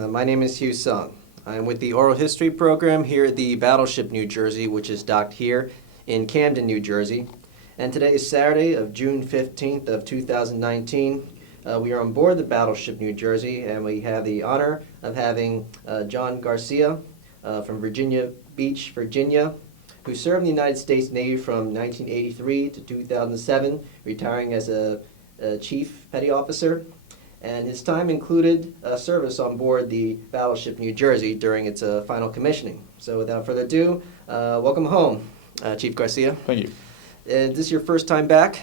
My name is Hugh Sung. I'm with the Oral History program here at the Battleship New Jersey, which is docked here in Camden, New Jersey. And today is Saturday of June 15th of 2019. We are on board the Battleship New Jersey, and we have the honor of having John Garcia from Virginia Beach, Virginia, who served in the United States Navy from 1983 to 2007, retiring as a Chief Petty Officer. And his time included service on board the Battleship New Jersey during its final commissioning. So without further ado, welcome home, Chief Garcia. Thank you. Is this your first time back?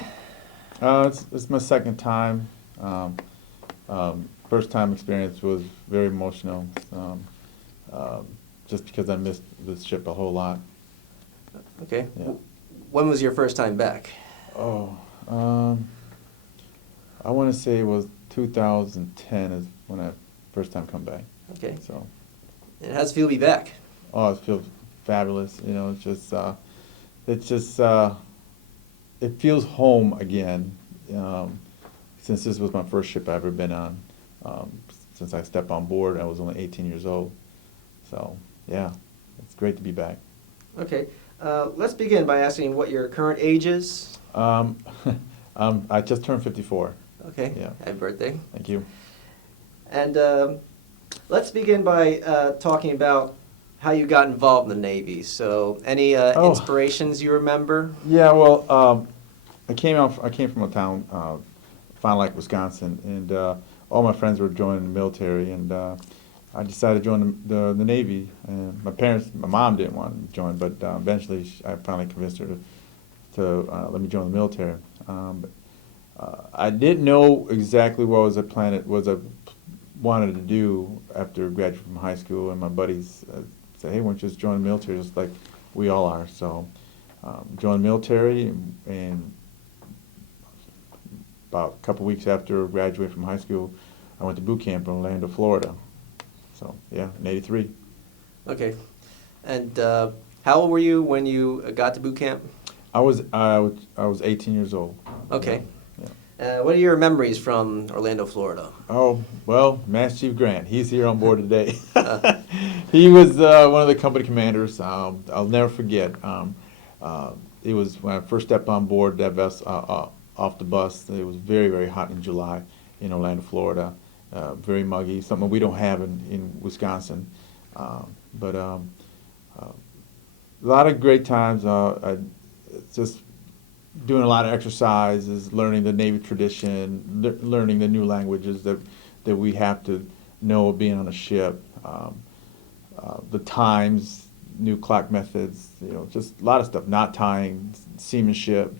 It's my second time. First time experience was very emotional, just because I missed this ship a whole lot. Okay. Yeah. When was your first time back? Oh, I want to say it was 2010 is when I first time come back. Okay. So. And how's it feel to be back? Oh, it feels fabulous. You know, it feels home again. Since this was my first ship I ever been on, since I stepped on board, I was only 18 years old. So, yeah, it's great to be back. Okay. Let's begin by asking what your current age is. I just turned 54. Okay. Yeah. Happy birthday. Thank you. And let's begin by talking about how you got involved in the Navy. So, any inspirations you remember? Yeah. Well, I came from a town, Fond du Lac, Wisconsin, and all my friends were joining the military, and I decided to join the Navy. And my mom didn't want to join, but eventually I finally convinced her to let me join the military. I didn't know exactly what I wanted to do after graduating from high school, and my buddies said, "Hey, why don't you just join the military, just like we all are?" So, joined the military, and about a couple weeks after graduating from high school, I went to boot camp in Orlando, Florida. So, yeah, in '83. Okay. And how old were you when you got to boot camp? I was 18 years old. Okay. Yeah. What are your memories from Orlando, Florida? Oh, well, Master Chief Grant, he's here on board today. He was one of the company commanders. I'll never forget. It was when I first stepped on board that vessel, off the bus. It was very, very hot in July in Orlando, Florida. Very muggy, something we don't have in Wisconsin. But a lot of great times. Just doing a lot of exercises, learning the Navy tradition, learning the new languages that we have to know being on a ship, the times, new clock methods, just a lot of stuff, knot tying, seamanship,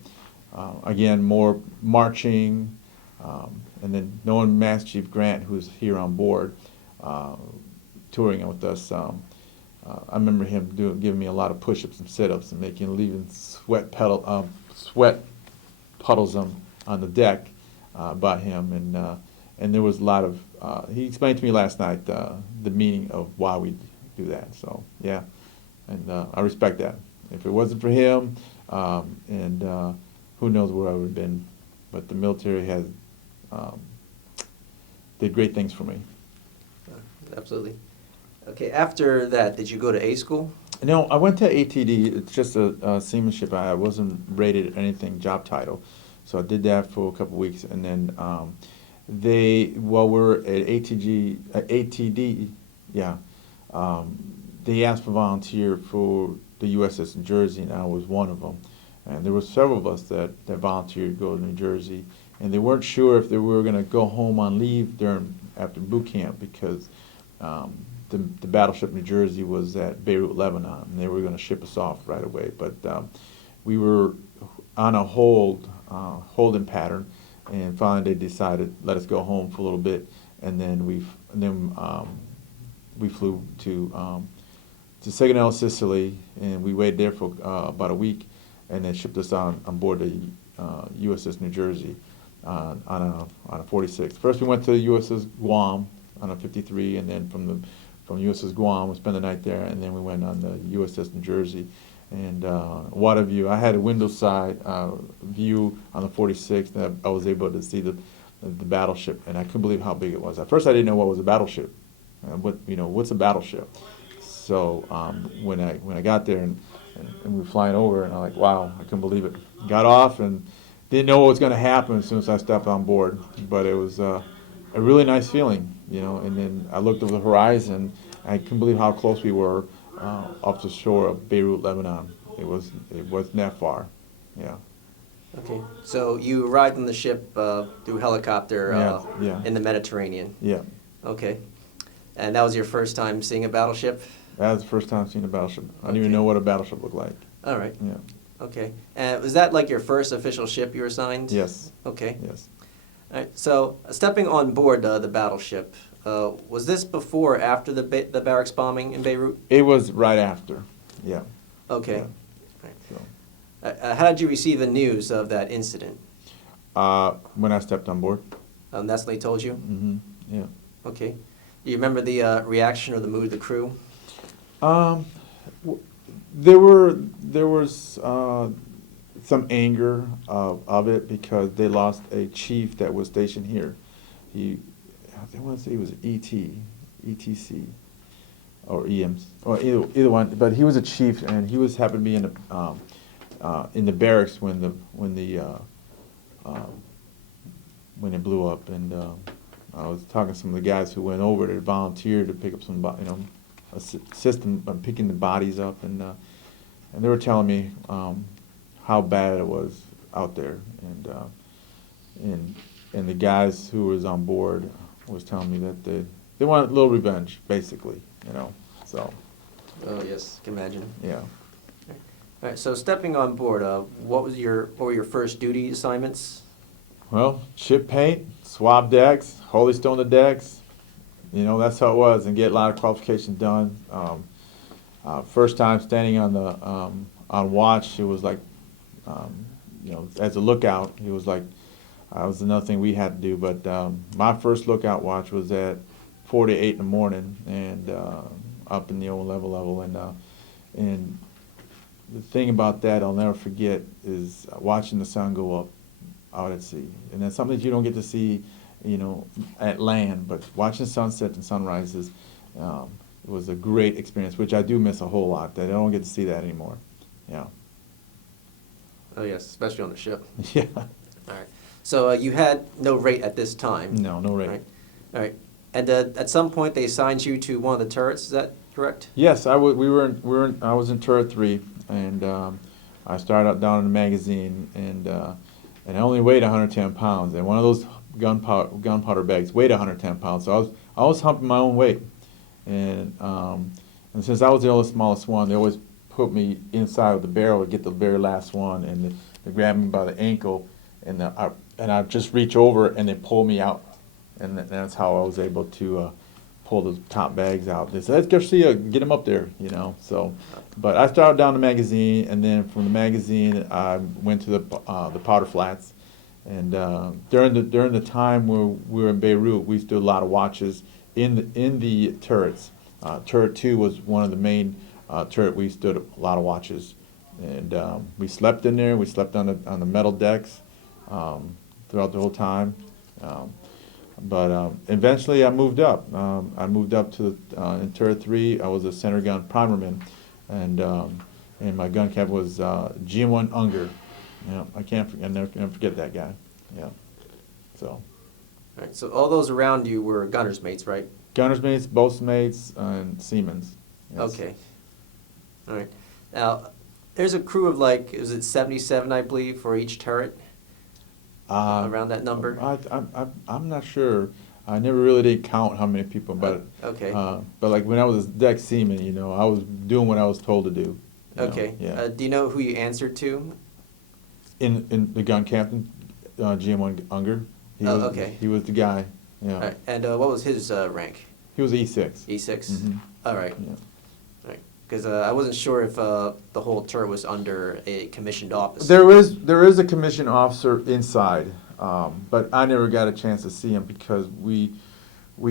again, more marching, and then knowing Master Chief Grant, who's here on board, touring with us. I remember him giving me a lot of push-ups and sit-ups and leaving sweat puddles on the deck by him, and there was a lot of. He explained to me last night the meaning of why we do that. So yeah, and I respect that. If it wasn't for him, who knows where I would have been, but the military has did great things for me. Absolutely. Okay, after that, did you go to A school? No, I went to ATD. It's just a seamanship. I wasn't rated anything job title, so I did that for a couple weeks, and then while we're at ATD, yeah, they asked for volunteer for the USS New Jersey, and I was one of them. And there were several of us that volunteered to go to New Jersey, and they weren't sure if they were going to go home on leave after boot camp because. The Battleship New Jersey was at Beirut, Lebanon, and they were going to ship us off right away. But we were on a holding pattern, and finally they decided let us go home for a little bit, and then we flew to Saginaw, Sicily, and we waited there for about a week, and then shipped us on board the USS New Jersey on a 46. First we went to the USS Guam on a 53, and then from USS Guam, we spent the night there, and then we went on the USS New Jersey. And water view, I had a window side view on the 46, and I was able to see the battleship, and I couldn't believe how big it was. At first I didn't know what was a battleship. what's a battleship? So when I got there and we were flying over, and I'm like, wow, I couldn't believe it. Got off and didn't know what was going to happen as soon as I stepped on board, but it was a really nice feeling, And then I looked over the horizon. I couldn't believe how close we were off the shore of Beirut, Lebanon. It wasn't that far, yeah. Okay. So you arrived on the ship through helicopter Yeah. in the Mediterranean. Yeah, Okay. And that was your first time seeing a battleship? that was the first time seeing a battleship. I didn't even Okay. know what a battleship looked like. All right. Yeah. Okay. And was that like your first official ship you were assigned? Yes. Okay. Yes. All right. So stepping on board the battleship, was this before or after the barracks bombing in Beirut? It was right after. Yeah. Okay. Yeah. Right. So, How did you receive the news of that incident? when I stepped on board. That's when they told you? Mm-hmm. Yeah. Okay. Do you remember the reaction or the mood of the crew? There was some anger of it because they lost a chief that was stationed here. I want to say he was ETC, or EMS, or either one. But he was a chief, and he happened to be in the barracks when it blew up. And I was talking to some of the guys who went over to volunteer to pick up some, assist in picking the bodies up, and they were telling me how bad it was out there, and the guys who was on board was telling me that they wanted a little revenge, basically, So Oh, yes, can imagine. yeah. All right, so stepping on board, what were your first duty assignments? Well, ship paint, swab decks, holy stone the decks. That's how it was, and get a lot of qualifications done. First time standing on watch, it was like, as a lookout, it was like, was another thing we had to do. But my first lookout watch was at 4 to 8 in the morning, and up in the old level, and the thing about that I'll never forget is watching the sun go up out at sea, and that's something that you don't get to see, at land. But watching sunsets and sunrises was a great experience, which I do miss a whole lot. That I don't get to see that anymore. Yeah. Oh, yes, especially on the ship. Yeah. All right. So you had no rate at this time. No rate. Right. All right. And at some point they assigned you to one of the turrets. Is that correct? Yes, I was in turret 3, and I started out down in the magazine, and I only weighed 110 pounds, and one of those gunpowder bags weighed 110 pounds. So I was humping my own weight, and since I was the smallest one, they always put me inside of the barrel to get the very last one, and they grabbed me by the ankle, and I just reach over and they pull me out, and that's how I was able to pull the top bags out. They said, "Let's Garcia, get him up there," So, but I started down the magazine, and then from the magazine I went to the powder flats, and during the time where we were in Beirut, we used to do a lot of watches in the turrets. Turret 2 was one of the main turret. We stood a lot of watches, and we slept in there. We slept on the metal decks throughout the whole time. But eventually I moved up. I moved up to in turret 3. I was a center gun primerman, and my gun captain was GM1 Unger. Yeah, I never forget that guy. Yeah. So. All right. So all those around you were gunner's mates, right? Gunner's mates, boats mates, and seamen's. Yes. Okay. All right. Now, there's a crew of is it 77, I believe, for each turret? Around that number? I'm not sure. I never really did count how many people, but okay. But like when I was a deck seaman, I was doing what I was told to do. Okay. Yeah. Do you know who you answered to? In the gun captain, GM1 Unger. Okay. He was the guy. Yeah. All right. And what was his rank? He was E6. E6. Mm-hmm. All right. Yeah. All right. Because I wasn't sure if the whole turret was under a commissioned officer. There is a commissioned officer inside, but I never got a chance to see him because we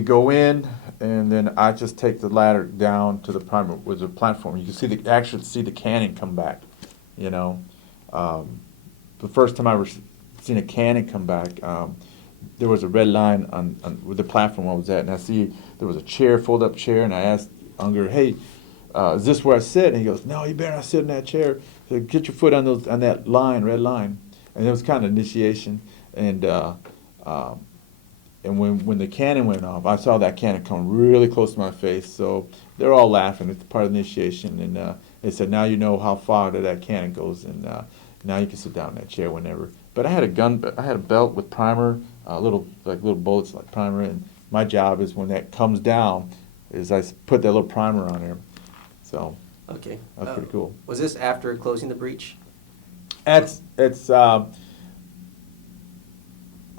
go in, and then I just take the ladder down to the primer with the platform. You can actually see the cannon come back. The first time I ever seen a cannon come back, there was a red line on where the platform I was at, and I see there was a chair, fold-up chair, and I asked Unger, hey, is this where I sit? And he goes, no, you better not sit in that chair. So get your foot on that line, red line. And it was kind of initiation. And when the cannon went off, I saw that cannon come really close to my face. So they're all laughing. It's part of the initiation. And they said, now you know how far that cannon goes, and now you can sit down in that chair whenever. But I had a belt with primer, little bullets like primer, and my job is when that comes down, is I put that little primer on there. So Okay. that's pretty cool. Was this after closing the breach? It's I'm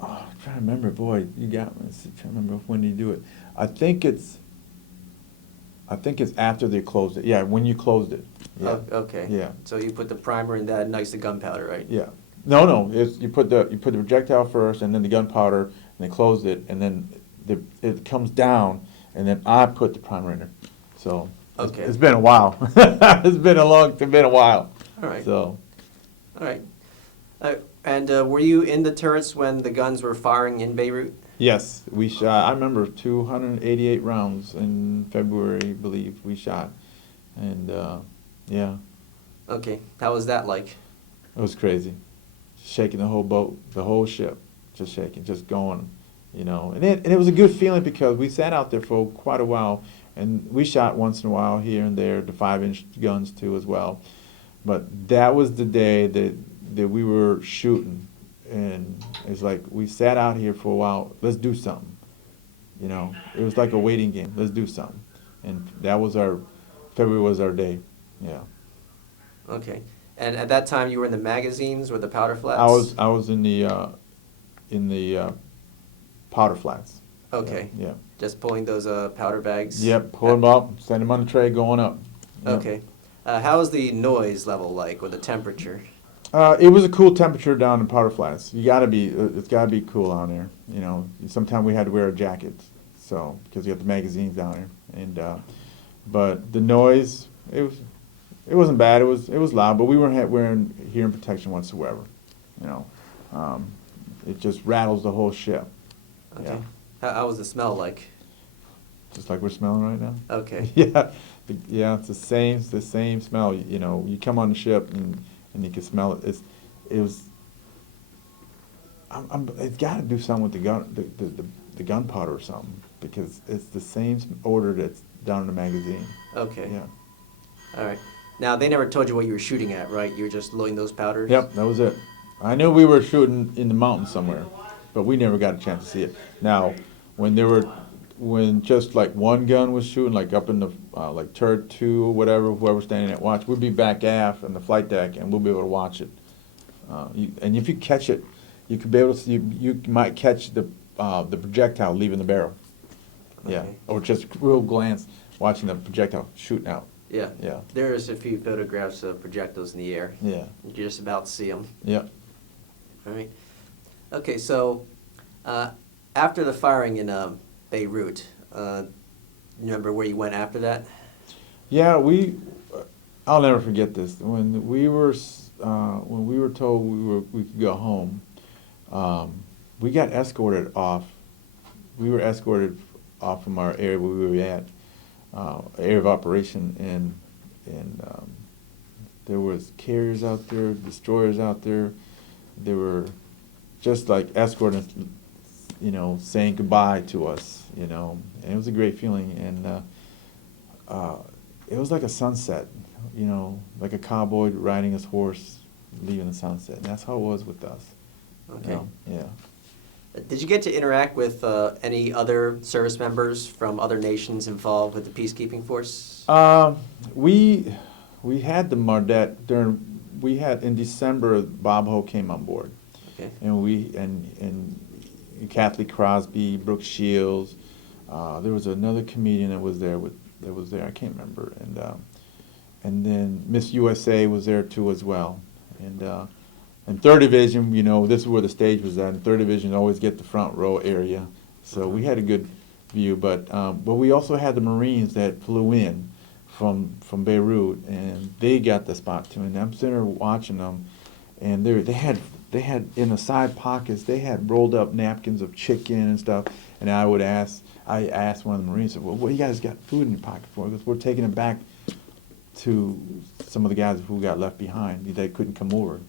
trying to remember. Boy, you got me. I'm trying to remember when you do it. I think it's after they closed it. Yeah, when you closed it. Yeah. Oh, okay. Yeah. So you put the primer and that ignites the gunpowder, right? Yeah. No. You put the projectile first, and then the gunpowder, and they closed it, and then it comes down, and then I put the primer in there. So Okay. it's been a while. It's been a while. All right. So All right. And were you in the turrets when the guns were firing in Beirut? yes, we shot. I remember 288 rounds in February, I believe we shot, and yeah, Okay. How was that like? it was crazy. Shaking the whole boat, the whole ship, just shaking, just going, And it was a good feeling because we sat out there for quite a while, and we shot once in a while here and there, the 5-inch guns too as well. But that was the day that we were shooting, and it's like we sat out here for a while. Let's do something, It was like a waiting game. Let's do something, and that was February was our day. Yeah. Okay. And at that time, you were in the magazines or the powder flats? I was in the powder flats. Okay. Yeah. Just pulling those powder bags? Yep. Pull them up, send them on the tray, going up. Yep. Okay. How is the noise level like, or the temperature? It was a cool temperature down in powder flats. It's gotta be cool down there. Sometimes we had to wear jackets, so because you got the magazines down there, and but the noise, it wasn't bad. It was loud, but we weren't wearing hearing protection whatsoever. It just rattles the whole ship. Okay. Yeah. How was the smell like? Just like we're smelling right now. Okay. Yeah, yeah. It's the same smell. You come on the ship and you can smell it. It's got to do something with the gunpowder or something, because it's the same odor that's down in the magazine. Okay. Yeah. All right. Now, they never told you what you were shooting at, right? You were just loading those powders? Yep, that was it. I knew we were shooting in the mountains somewhere, but we never got a chance to see it. Now, when just like one gun was shooting, like up in the like turret 2 or whatever, whoever's standing at watch, we'd be back aft on the flight deck, and we'll be able to watch it. And if you catch it, you could be able to see. You might catch the projectile leaving the barrel. Yeah, Okay. or just real glance watching the projectile shooting out. Yeah. Yeah. There's a few photographs of projectiles in the air. Yeah. You're just about to see them. Yeah. All right. Okay, so after the firing in Beirut, remember where you went after that? Yeah, I'll never forget this. When we were told we could go home, we got escorted off. We were escorted off from our area where we were at, area of operation, and there was carriers out there, destroyers out there. They were just like escorting us, saying goodbye to us, and it was a great feeling, and it was like a sunset, like a cowboy riding his horse, leaving the sunset, and that's how it was with us. Okay. Yeah. Did you get to interact with any other service members from other nations involved with the peacekeeping force? We had the Mardet we had in December. Bob Ho came on board, Okay. and Kathleen Crosby, Brooke Shields. There was another comedian that was there. I can't remember, and then Miss USA was there too as well, and 3rd Division, this is where the stage was at. And 3rd Division always get the front row area, so we had a good view. But we also had the Marines that flew in from Beirut, and they got the spot too. And I'm sitting there watching them, and they they had in the side pockets, they had rolled up napkins of chicken and stuff. And I asked one of the Marines, well, what do you guys got food in your pocket for? Because we're taking it back to some of the guys who got left behind. They couldn't come over. And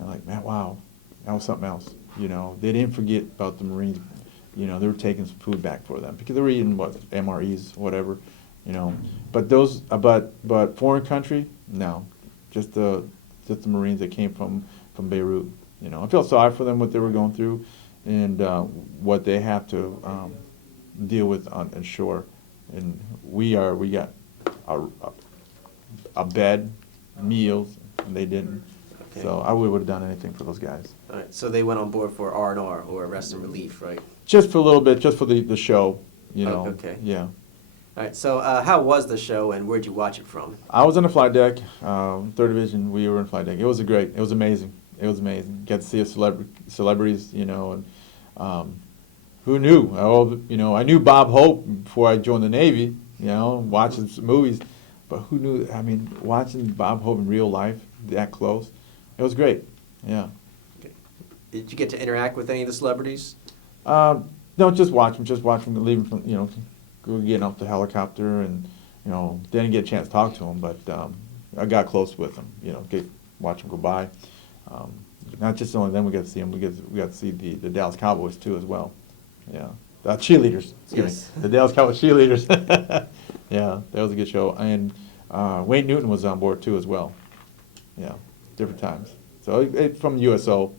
I'm like, man, wow, that was something else. You know, they didn't forget about the Marines. You know, they were taking some food back for them because they were eating what, MREs, whatever. You know, but those, but foreign country, no, just the Marines that came from Beirut. You know, I felt sorry for them, what they were going through, and what they have to deal with on shore. And we got a bed, meals, and they didn't. Okay. So I would have done anything for those guys. All right, so they went on board for R&R, or Rest and Relief, right? Just for a little bit, just for the show, you know. Oh, okay. Yeah. All right, so how was the show, and where'd you watch it from? I was on the flight deck, 3rd Division. We were in flight deck. It was it was amazing. It was amazing. Got to see celebrities, you know, and who knew? I knew Bob Hope before I joined the Navy, you know, watching some movies, but who knew? I mean, watching Bob Hope in real life that close, it was great. Yeah. Okay. Did you get to interact with any of the celebrities? No, just watching them leaving from, you know, getting off the helicopter, and you know, didn't get a chance to talk to them, but I got close with them. You know, watch them go by. Not just only them, we got to see them. We got to see the Dallas Cowboys too as well. Yeah, the cheerleaders. Yes. The Dallas Cowboys cheerleaders. Yeah, that was a good show, and Wayne Newton was on board too as well. Yeah, different times. So from USO,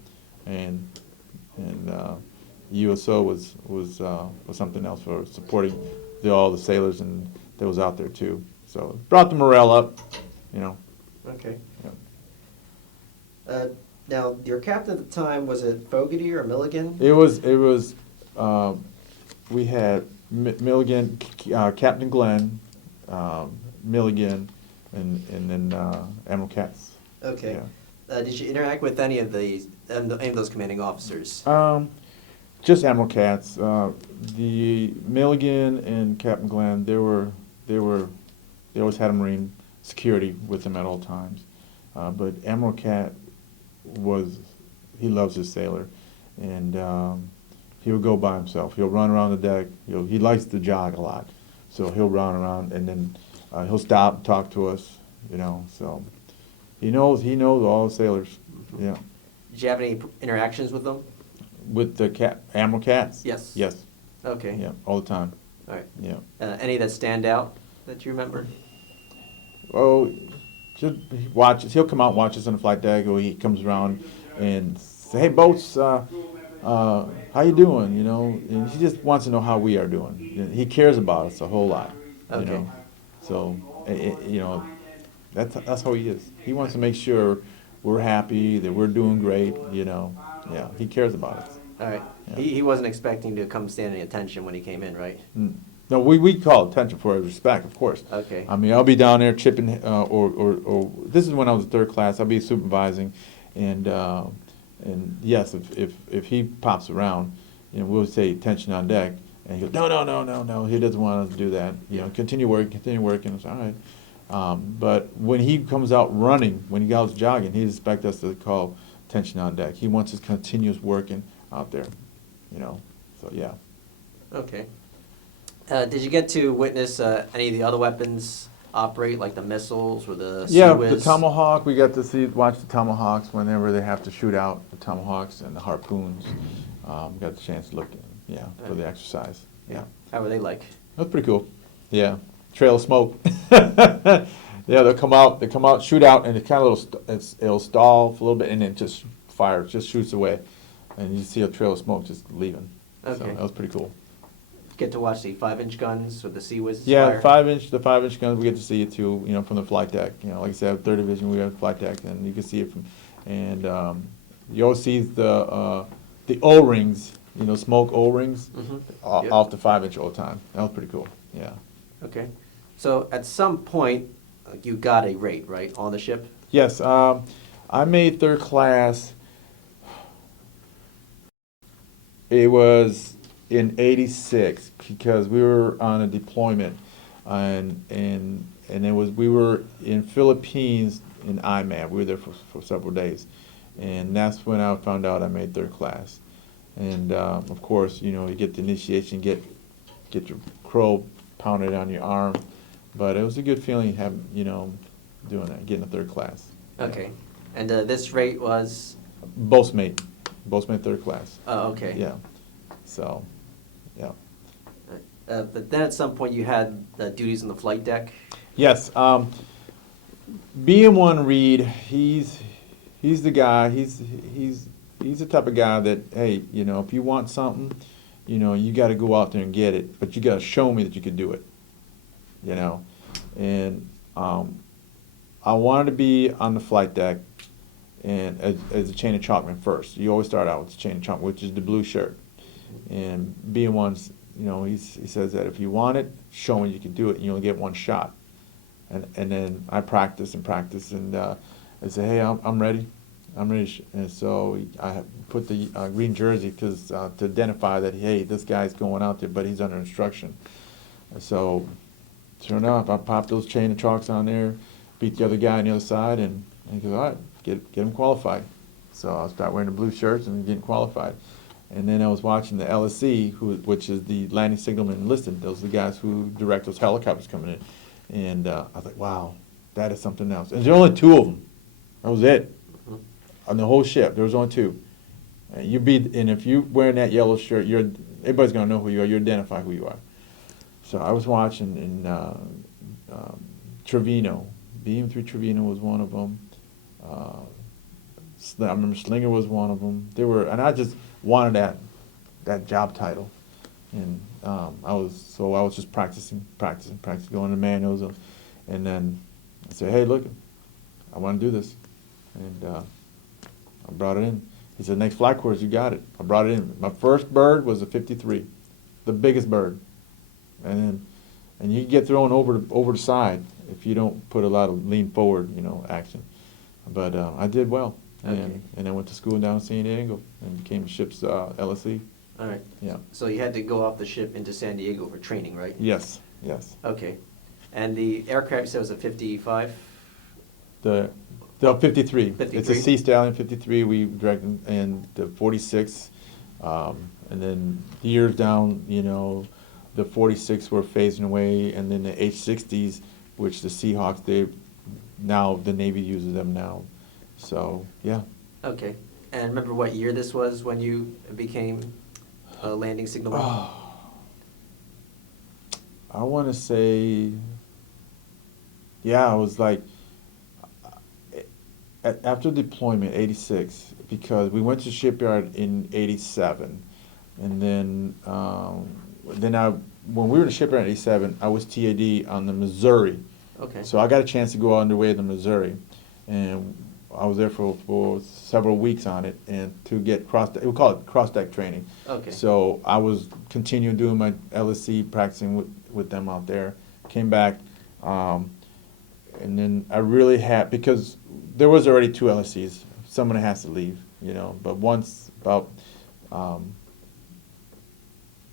and USO was something else for supporting all the sailors, and that was out there too. So it brought the morale up, you know. Okay. Yeah. Now, your captain at the time, was it Fogarty or Milligan? It was we had Milligan, Captain Glenn, Milligan, and then Admiral Katz. Okay. Yeah. Did you interact with any of those commanding officers? Just Admiral Katz. The Milligan and Captain Glenn, they always had a Marine security with them at all times. But Admiral Katz he loves his sailor, and he'll go by himself. He'll run around the deck. He likes to jog a lot, so he'll run around, and then he'll stop and talk to us. You know, so he knows all the sailors. Yeah. Did you have any interactions with them? With the Admiral Katz? Yes. Yes. Okay. Yeah, all the time. All right. Yeah. Any that stand out that you remember? Oh, just watches. He'll come out and watch us on the flight deck, or he comes around and say, "Hey, boats, how you doing?" You know, and he just wants to know how we are doing. He cares about us a whole lot. Okay. You know, so you know, that's how he is. He wants to make sure we're happy, that we're doing great. You know, yeah, he cares about us. All right. Yeah. He wasn't expecting to come stand any attention when he came in, right? No, we call attention for his respect, of course. Okay. I mean, I'll be down there chipping, or this is when I was in 3rd class. I'll be supervising, and yes, if he pops around, you know, we'll say attention on deck, and he'll no, he doesn't want us to do that. You know, continue working. It's all right. But when he comes out running, when he goes jogging, he expects us to call attention on deck. He wants us continuous working out there, you know. So yeah. Okay. Did you get to witness any of the other weapons operate, like the missiles or the Yeah, Sea the Whiz? Tomahawk. We got to watch the Tomahawks whenever they have to shoot out the Tomahawks and the harpoons. Got the chance to look at, for the exercise. Yeah, How were they like? that's pretty cool. Yeah, trail of smoke. Yeah, they'll come out, shoot out, and it kind of it'll stall for a little bit, and then just fires, just shoots away, and you see a trail of smoke just leaving. Okay. So that was pretty cool. Get to watch the 5-inch guns or the Sea Whiz Yeah, fire? the 5-inch guns, we get to see it too, you know, from the flight deck. You know, like I said, 3rd Division, we have flight deck, and you can see it from, and you always see the O-rings, you know, smoke O-rings Yep. off the 5-inch all the time. That was pretty cool, yeah. Okay. So at some point, you got a rate, right, on the ship? Yes, I made 3rd class, it was in '86, because we were on a deployment, and we were in Philippines in IMAB. We were there for several days, And that's when I found out I made third class. And of course, you get the initiation, get your crow pounded on your arm. But it was a good feeling having, doing that, getting a third class. Okay. And this rate was? Boastmate third class. Oh, okay. Yeah. So, yeah. But then at some point you had duties on the flight deck? Yes. BM1 Reed, he's the guy. He's the type of guy that, hey, if you want something, you got to go out there and get it, but you got to show me that you can do it. And I wanted to be on the flight deck and as a chain of chalkman first. You always start out with the chain of chalkman, which is the blue shirt. And BM1's, he says that if you want it, show me you can do it, and you only get one shot. And then I practice and I say, hey, I'm ready. And so I put the green jersey to identify that, hey, this guy's going out there, but he's under instruction. And so sure enough, I popped those chain of chalks on there, beat the other guy on the other side, and he goes, all right, get him qualified. So I'll start wearing the blue shirts and getting qualified. And then I was watching the LSE, which is the landing signalman enlisted. Those are the guys who direct those helicopters coming in. And I was like, wow, that is something else. And there's only two of them. That was it. Mm-hmm. On the whole ship, there was only two. And if you're wearing that yellow shirt, everybody's going to know who you are. You identify who you are. So I was watching in Trevino. BM3 Trevino was one of them. I remember Slinger was one of them. And I just wanted that job title. And I was just practicing, going to manuals, and then I said, hey, look, I want to do this. And I brought it in. He said, next flight course, you got it. I brought it in. My first bird was a 53, the biggest bird. And you get thrown over the side if you don't put a lot of lean forward, action. But I did well. Okay. And I went to school down in San Diego and became the ship's LSE. All right. Yeah. So you had to go off the ship into San Diego for training, right? Yes. Okay. And the aircraft you said was a 55? The 53. 53? It's a Sea Stallion 53. We directed, and the 46, and then years down, the 46 were phasing away, and then the H-60s, which the Seahawks, the Navy uses them now. So yeah. Okay. And remember what year this was when you became a landing signalman? I want to say, I was like, after deployment, 86, because we went to shipyard in 87, and then when we were in the shipyard in 87, I was TAD on the Missouri. Okay. So I got a chance to go underway to the Missouri, and I was there for several weeks on it, and to get we call it cross-deck training. Okay. So I was continuing doing my LSC, practicing with them out there. Came back, and then I really had, because there was already two LSCs. Someone has to leave, But once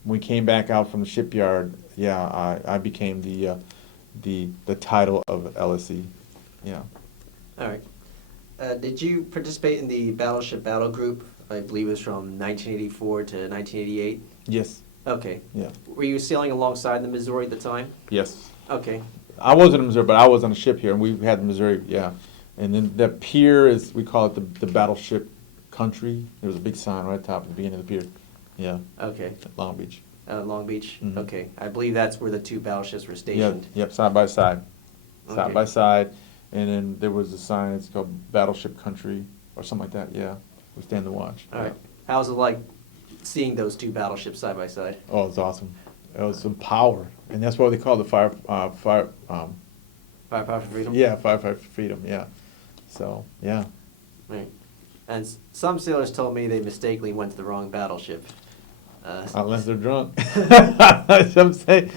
we came back out from the shipyard, I became the title of LSC. Yeah. All right. Did you participate in the Battleship Battle Group? I believe it was from 1984 to 1988. Yes. Okay. Yeah. Were you sailing alongside the Missouri at the time? Yes. Okay. I wasn't in Missouri, but I was on a ship here, and we had the Missouri, yeah. And then the pier is, we call it the battleship country. There was a big sign right at the top at the beginning of the pier. Yeah. Okay. At Long Beach. Long Beach? Mhm. Okay. I believe that's where the two battleships were stationed. Yep, side by side. Side Okay. by side. And then there was a sign, it's called Battleship Country, or something like that, yeah. We stand to watch. All right. How was it like seeing those two battleships side by side? Oh, it's awesome. It was some power. And that's what they call the Firepower Firepower for Freedom? Firefighter for Freedom, yeah. So, yeah. Right. And some sailors told me they mistakenly went to the wrong battleship. Unless they're drunk. I'm saying,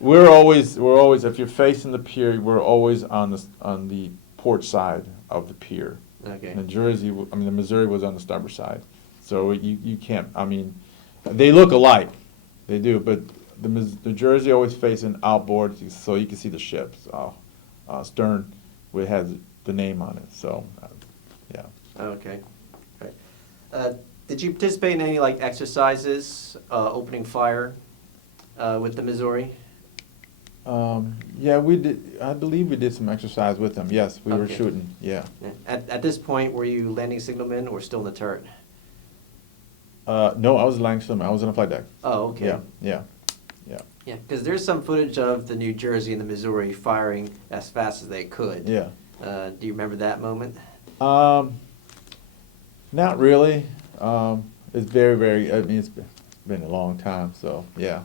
we're always, if you're facing the pier, we're always on the port side of the pier. Okay. And the Missouri was on the starboard side. So you can't, they look alike. They do, but the Jersey always facing outboard, so you can see the ships. Stern, it has the name on it. So, yeah. Okay. Right. Did you participate in any like exercises, opening fire with the Missouri? Yeah, we did. I believe we did some exercise with them. Yes, we were Okay. shooting. Yeah. Yeah. At this point, were you landing signalman or still in the turret? No, I was landing swimmer. I was on the flight deck. Oh, okay. Yeah, yeah, yeah, Yeah, because there's some footage of the New Jersey and the Missouri firing as fast as they could. yeah. Do you remember that moment? Not really. It's very, very. I mean, it's been a long time. So yeah.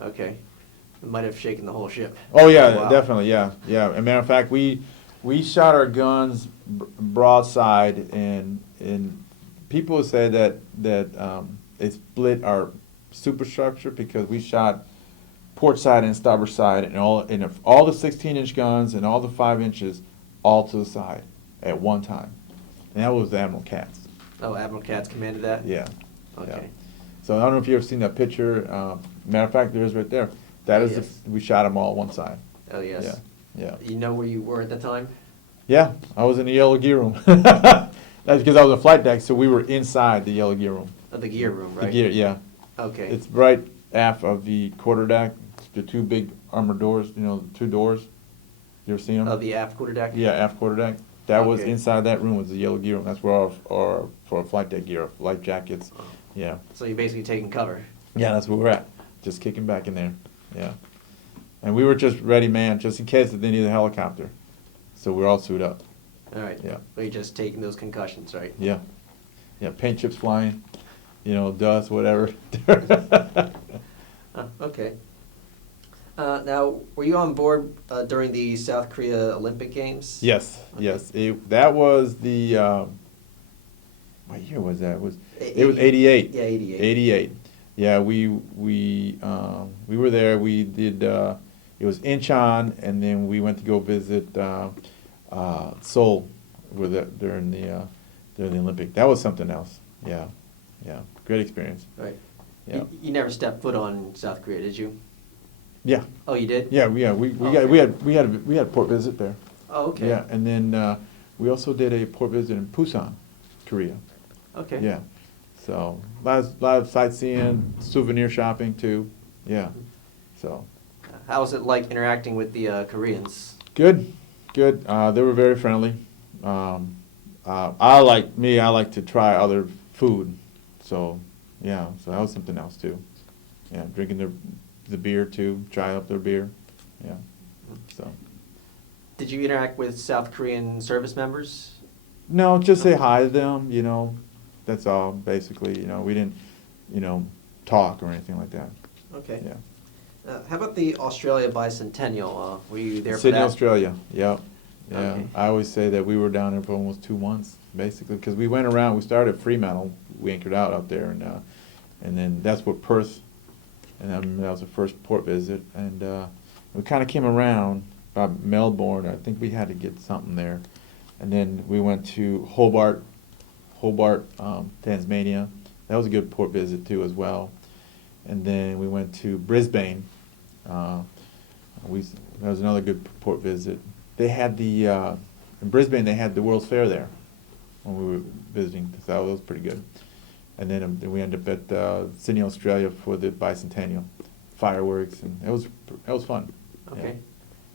Okay. It might have shaken the whole ship. Oh yeah, Wow. definitely. Yeah, yeah. As a matter of fact, we shot our guns broadside, and people say that it split our superstructure because we shot port side and starboard side, and all the 16-inch guns and all the 5 inches all to the side at one time, and that was Admiral Katz. Oh, Admiral Katz commanded that? Yeah. Okay. Yeah. So I don't know if you've ever seen that picture. Matter of fact, there is right there. That is Yes. we shot them all one side. Oh, yes. Yeah. Yeah. You know where you were at the time? Yeah, I was in the yellow gear room. That's because I was on flight deck, so we were inside the yellow gear room. Oh, the gear room, right? The gear, yeah. Okay. It's right aft of the quarterdeck. The two big armored doors. You know, the two doors. You ever seen them? Oh, the aft quarterdeck? Yeah, aft quarterdeck. That was Okay. inside that room was the yellow gear room. That's where our for our flight deck gear, life jackets. Yeah. So you're basically taking cover. Yeah, that's where we're at. Just kicking back in there. Yeah. And we were just ready, man, just in case they needed a helicopter. So we're all suited up. All right. Yeah. But you're just taking those concussions, right? Yeah. Yeah, paint chips flying, dust, whatever. Okay. Now, were you on board during the South Korea Olympic Games? Yes, Okay. yes. That was the, what year was that? It was 80 88. Yeah, 88. 88. Yeah, we were there. We did, it was Incheon, and then we went to go visit Seoul during the Olympic. That was something else. Yeah, yeah. Great experience. Right. Yeah. You never stepped foot on South Korea, did you? Yeah. Oh, you did? Yeah, we Okay. we had a port visit there. Oh, okay. Yeah, and then we also did a port visit in Busan, Korea. Okay. Yeah, so lot of sightseeing, souvenir shopping too. Yeah, so How was it like interacting with the Koreans? good. They were very friendly. I like to try other food, so yeah, so that was something else too. Yeah, drinking the beer too, try up their beer. Yeah, so. Did you interact with South Korean service members? No, just say hi to them, that's all, basically, we didn't, talk or anything like that, Okay. yeah. How about the Australia Bicentennial? Were you there for Sydney, that? Australia, yep, yeah. Okay. I always say that we were down there for almost 2 months, basically, because we went around, we started at Fremantle, we anchored out there, and then that's what Perth, and that was the first port visit, and we kind of came around by Melbourne. I think we had to get something there. And then we went to Hobart, Tasmania. That was a good port visit too as well. And then we went to Brisbane. That was another good port visit. They had in Brisbane they had the World's Fair there when we were visiting, so that was pretty good. And then we ended up at Sydney, Australia for the Bicentennial, fireworks, and it was fun. Okay. Yeah.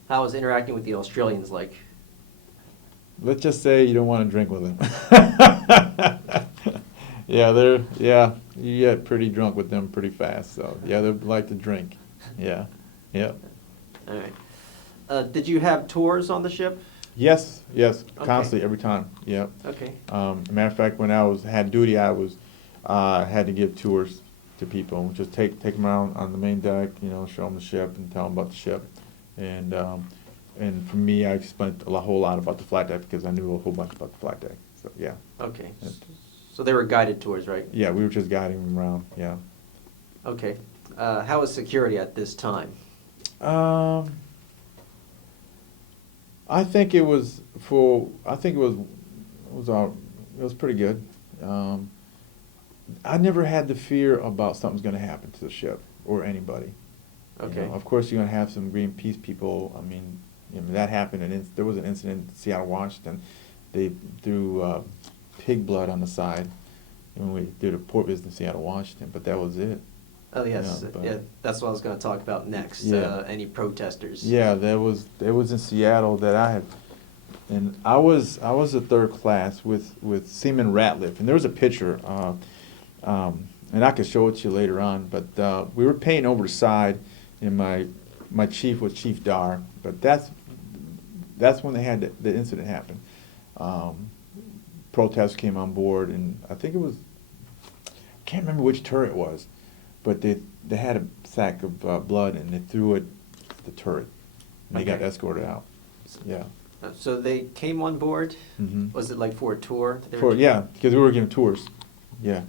How was interacting with the Australians like? Let's just say you don't want to drink with them. You get pretty drunk with them pretty fast. So yeah, they like to drink. Yeah, yeah. All right. Did you have tours on the ship? Yes, Okay. constantly every time. Yeah. Okay. Matter of fact, when I had duty, I had to give tours to people. Just take them around on the main deck. Show them the ship and tell them about the ship. And for me, I explained a whole lot about the flight deck because I knew a whole bunch about the flight deck. So yeah. Okay. So they were guided tours, right? Yeah, we were just guiding them around. Yeah. Okay. How was security at this time? I think it was pretty good. I never had the fear about something's going to happen to the ship or anybody. Okay. Of course, you're going to have some Greenpeace people. I mean, that happened, and there was an incident in Seattle, Washington. They threw pig blood on the side when we did a port visit in Seattle, Washington, but that was it. Oh, yes. Yeah, but- Yeah, that's what I was going to talk about next. Yeah. Any protesters? Yeah, there was in Seattle that I had, and I was a third class with Seaman Ratliff, and there was a picture, and I could show it to you later on. But we were painting over the side, and my chief was Chief Dar. But that's when they had the incident happen. Protesters came on board, and I think it was, I can't remember which turret it was, but they had a sack of blood and they threw it at the turret, and they got Okay. escorted out. Yeah. So they came on board? Mm-hmm. Was it like for a tour? Yeah, because we were giving tours. Yeah.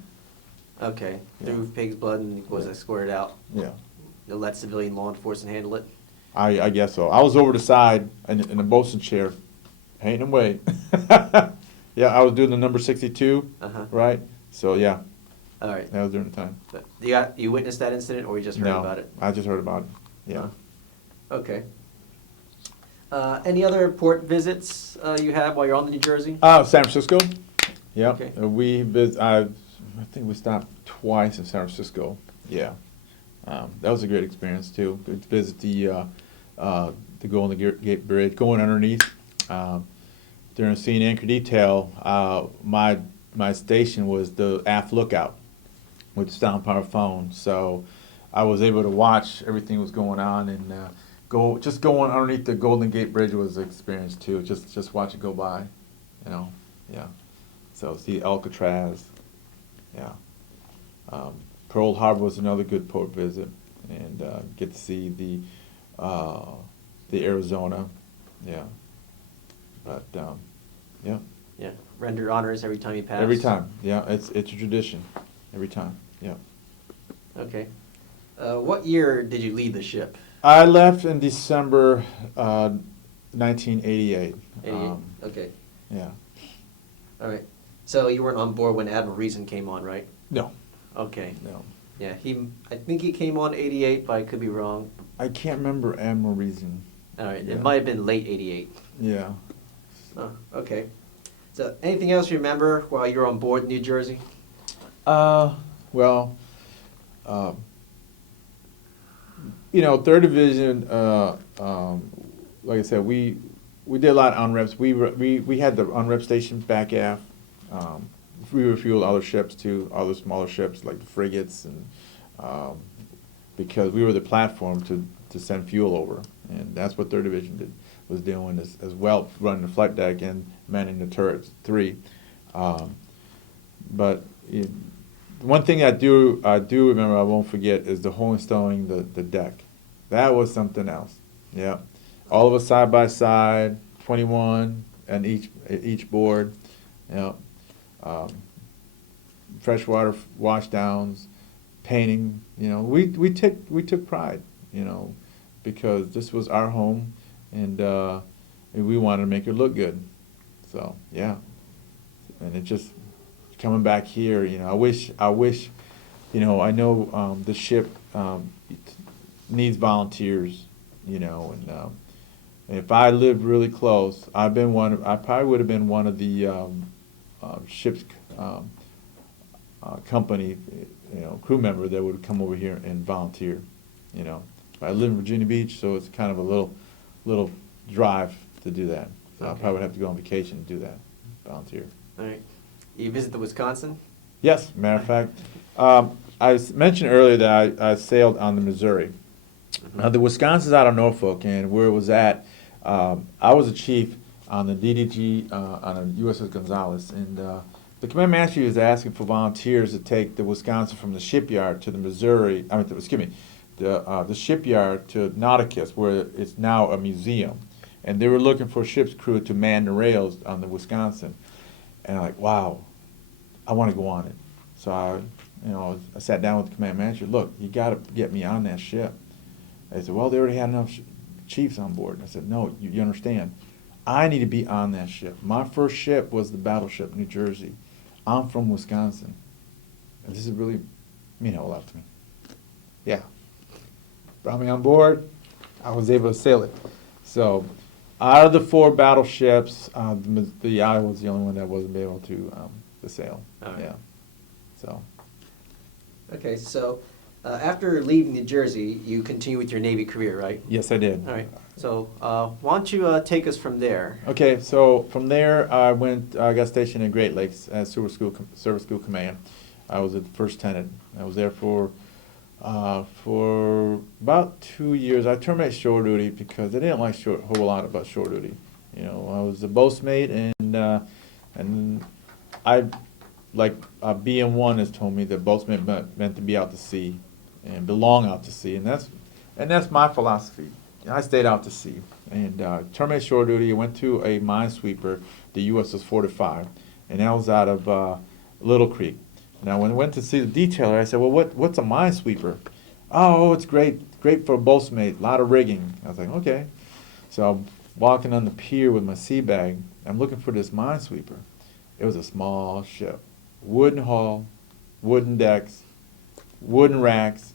Okay. Yeah. Through pig's blood and was Yeah. escorted out? Yeah. They'll let civilian law enforcement handle it? I guess so. I was over the side in the bosun chair, painting away. Yeah, I was doing the number 62, Uh-huh. right? So yeah, All right. that was during the time. But you witnessed that incident, or you just heard No, about it? I just heard about it. Yeah. Okay. Any other port visits you had while you're on the New Jersey? San Francisco. Yeah. Okay. I think we stopped twice in San Francisco. Yeah. That was a great experience too. Good to visit the Golden Gate Bridge, going underneath. During scene anchor detail, my station was the aft lookout with the sound power phone, so I was able to watch everything that was going on, and going underneath the Golden Gate Bridge was an experience too. Just watch it go by, you know. Yeah. So see Alcatraz. Yeah. Pearl Harbor was another good port visit, and get to see the Arizona. Yeah. But yeah. Yeah. Render honors every time you pass? Every time. Yeah, it's a tradition. Every time. Yeah. Okay. What year did you leave the ship? I left in December 1988. 88? Okay. Yeah. All right. So you weren't on board when Admiral Reason came on, right? No. Okay. No. Yeah, I think he came on 88, but I could be wrong. I can't remember Admiral Reason. All right. Yeah. It might have been late 88. Yeah. Oh, okay. So anything else you remember while you were on board New Jersey? Well, Third Division, like I said, we did a lot of unreps. We had the unrep station back aft. We refueled other ships too, other smaller ships like the frigates, and because we were the platform to send fuel over, and that's what Third Division was doing as well, running the flight deck and manning the turrets 3. But one thing I do remember, I won't forget, is the hole installing the deck. That was something else. Yeah, all of us side by side, 21 and each board. Yeah, freshwater washdowns, painting. We took pride. Because this was our home, and we wanted to make it look good. So yeah, and it just coming back here. I wish. I know the ship needs volunteers. And if I lived really close, I probably would have been one of the ship's company, crew member that would come over here and volunteer. I live in Virginia Beach, so it's kind of a little drive to do that. So I Okay. probably would have to go on vacation to do that, volunteer. All right. You visit the Wisconsin? Yes, matter of fact, I mentioned earlier that I sailed on the Missouri. The Wisconsin's out of Norfolk, and where it was at, I was a chief on the DDG on a USS Gonzales, and the command master was asking for volunteers to take the Wisconsin from the shipyard to the Missouri. The shipyard to Nauticus, where it's now a museum, and they were looking for a ship's crew to man the rails on the Wisconsin. And I'm like, wow, I want to go on it. So I sat down with the command manager. Look, you got to get me on that ship. They said, well, they already had enough chiefs on board. I said, no, you understand. I need to be on that ship. My first ship was the battleship New Jersey. I'm from Wisconsin. And this is really mean a whole lot to me. Yeah. Brought me on board. I was able to sail it. So Out of the 4 battleships, the Iowa was the only one that wasn't able to sail. All right. Yeah. So. Okay, so after leaving New Jersey, you continue with your Navy career, right? Yes, I did. All right. So why don't you take us from there? Okay, so from there I got stationed in Great Lakes as Service School Command. I was a first lieutenant. I was there for about 2 years. I terminated shore duty because they didn't like a whole lot about shore duty. You know, I was a boatmate, and I like BM1 has told me that boatmen meant to be out to sea and belong out to sea, and that's my philosophy. I stayed out to sea and terminated shore duty. I went to a minesweeper, the USS 45, and that was out of Little Creek. Now, when I went to see the detailer, I said, "Well, what's a minesweeper?" "Oh, it's great for a boatmate, a lot of rigging." I was like, "Okay." So I'm walking on the pier with my sea bag. I'm looking for this minesweeper. It was a small ship, wooden hull, wooden decks, wooden racks,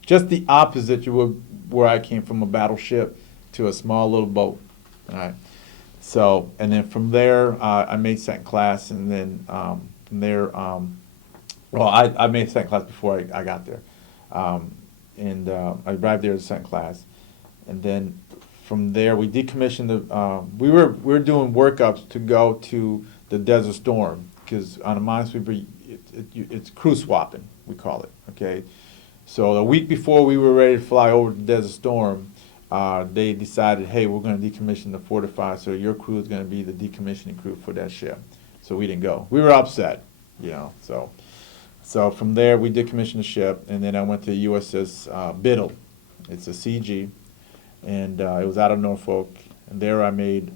just the opposite of where I came from, a battleship to a small little boat. All right. So, and then from there, I made second class, and then from there, well, I made second class before I got there, and I arrived there as second class, and then from there we decommissioned the. We were doing workups to go to the Desert Storm because on a minesweeper it's crew swapping, we call it. Okay, so the week before we were ready to fly over to Desert Storm, they decided, hey, we're going to decommission the 45, so your crew is going to be the decommissioning crew for that ship. So we didn't go. We were upset, you know. So from there, we decommissioned the ship, and then I went to USS Biddle. It's a CG, and it was out of Norfolk. And there I made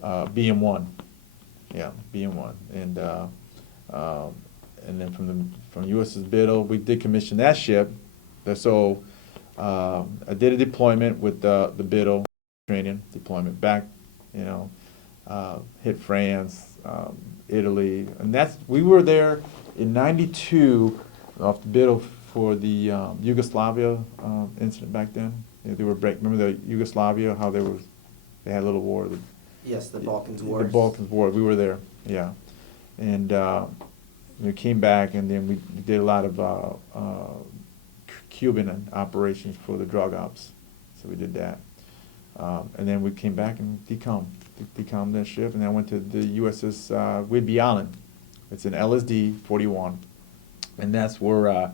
BM1. Yeah, BM1. And then from USS Biddle, we decommissioned that ship. So I did a deployment with the Biddle training deployment back, you know, hit France, Italy, and we were there in '92 off the Biddle for the Yugoslavia incident back then. Remember the Yugoslavia, how they had a little war. Yes, the Balkans War. The Balkans War. We were there, yeah, and we came back, and then we did a lot of Cuban operations for the drug ops. So we did that, and then we came back and decommed that ship, and then I went to the USS Whidbey Island. It's an LSD 41, and that's where I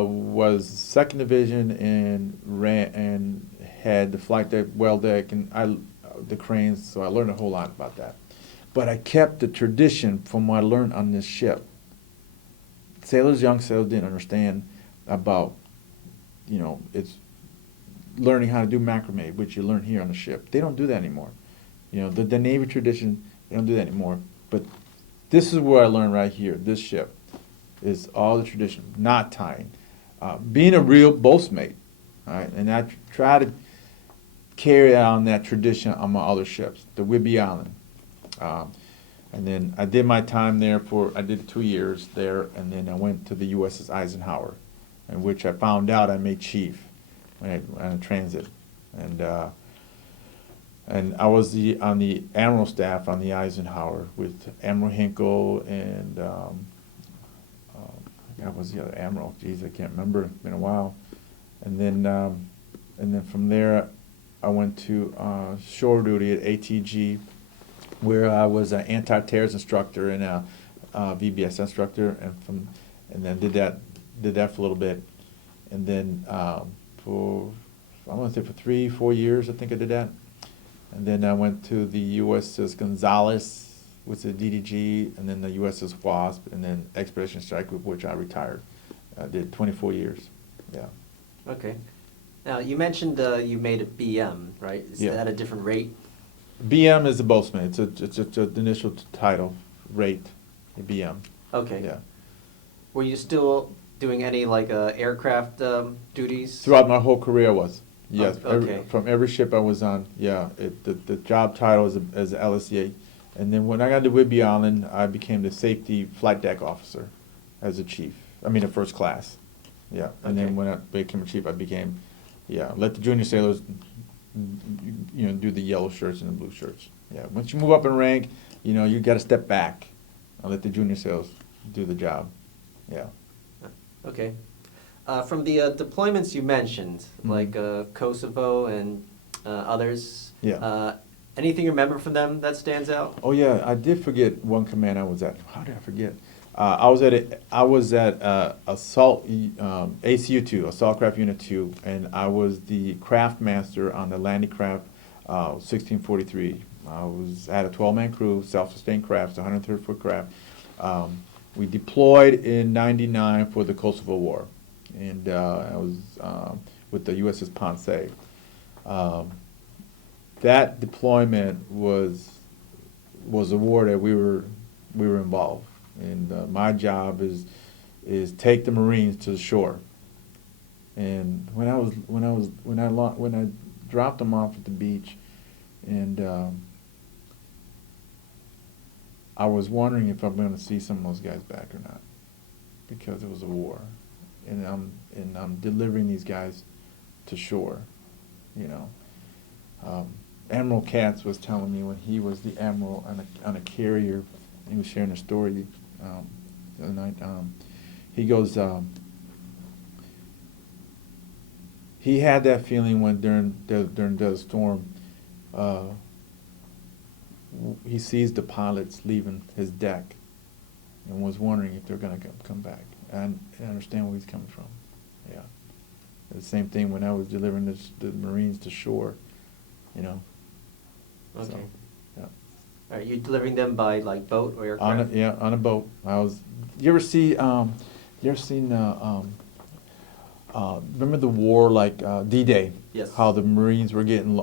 was second division and had the flight deck, well deck, and the cranes. So I learned a whole lot about that. But I kept the tradition from what I learned on this ship. Young sailors didn't understand about, you know, it's learning how to do macrame, which you learn here on the ship. They don't do that anymore. You know, the Navy tradition, they don't do that anymore. But this is where I learned right here. This ship is all the tradition, not tying. Being a real boatmate, all right? And I try to carry on that tradition on my other ships, the Whidbey Island. And then I did my time there I did 2 years there, and then I went to the USS Eisenhower, in which I found out I made chief when I transit. And I was on the admiral staff on the Eisenhower with Admiral Hinkle and God, was the other admiral? Geez, I can't remember. It's been a while. And then from there, I went to shore duty at ATG, where I was an anti-terrorist instructor and a VBS instructor, and then did that for a little bit, and then I want to say for 3-4 years I think I did that, and then I went to the USS Gonzales, which is DDG, and then the USS Wasp, and then Expedition Strike Group, which I retired. I did 24 years. Yeah. Okay. Now you mentioned you made a BM, right? Is Yeah. that a different rate? BM is the boatsman. It's the initial title, rate, BM. Okay. Yeah. Were you still doing any like aircraft duties? Throughout my whole career, I was. Yes. Oh, okay. From every ship I was on, yeah. The job title is as LSCA, and then when I got to Whidbey Island, I became the safety flight deck officer, as a chief. I mean, a first class. Yeah. And Okay. then when I became a chief, I became Yeah, let the junior sailors, do the yellow shirts and the blue shirts. Yeah, once you move up in rank, you got to step back and let the junior sailors do the job. Yeah. Okay. From the deployments you mentioned, like Kosovo and others, Yeah. anything you remember from them that stands out? Oh yeah, I did forget one command I was at. How did I forget? I was at assault ACU 2, Assault Craft Unit 2, and I was the craft master on the landing craft 1643. I was at a 12-man crew, self-sustained craft, 130-foot craft. We deployed in '99 for the Kosovo War, and I was with the USS Ponce. That deployment was a war that we were involved, and my job is take the Marines to the shore. And when I dropped them off at the beach, and I was wondering if I'm going to see some of those guys back or not, because it was a war, and I'm delivering these guys to shore, Admiral Katz was telling me when he was the admiral on a carrier, he was sharing a story the other night. He goes, he had that feeling when during the storm, he sees the pilots leaving his deck, and was wondering if they're going to come back. And I understand where he's coming from. Yeah, the same thing when I was delivering the Marines to shore, Okay. So, yeah. Are you delivering them by like boat or aircraft? On a boat. You ever seen remember the war, like D-Day? Yes. How the Marines were getting,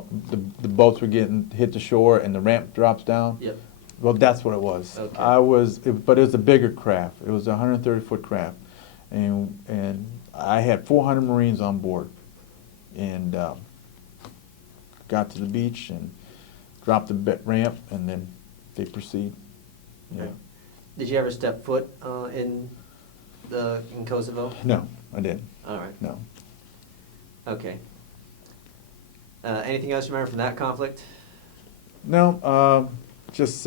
the boats were getting hit to shore and the ramp drops down? Yep. Well, that's what it was. Okay. But it was a bigger craft. It was a 130-foot craft. And I had 400 Marines on board. And got to the beach and dropped the ramp, and then they proceed. Yeah. Right. Did you ever step foot in Kosovo? No, I didn't. All right. No. Okay. Anything else you remember from that conflict? No, just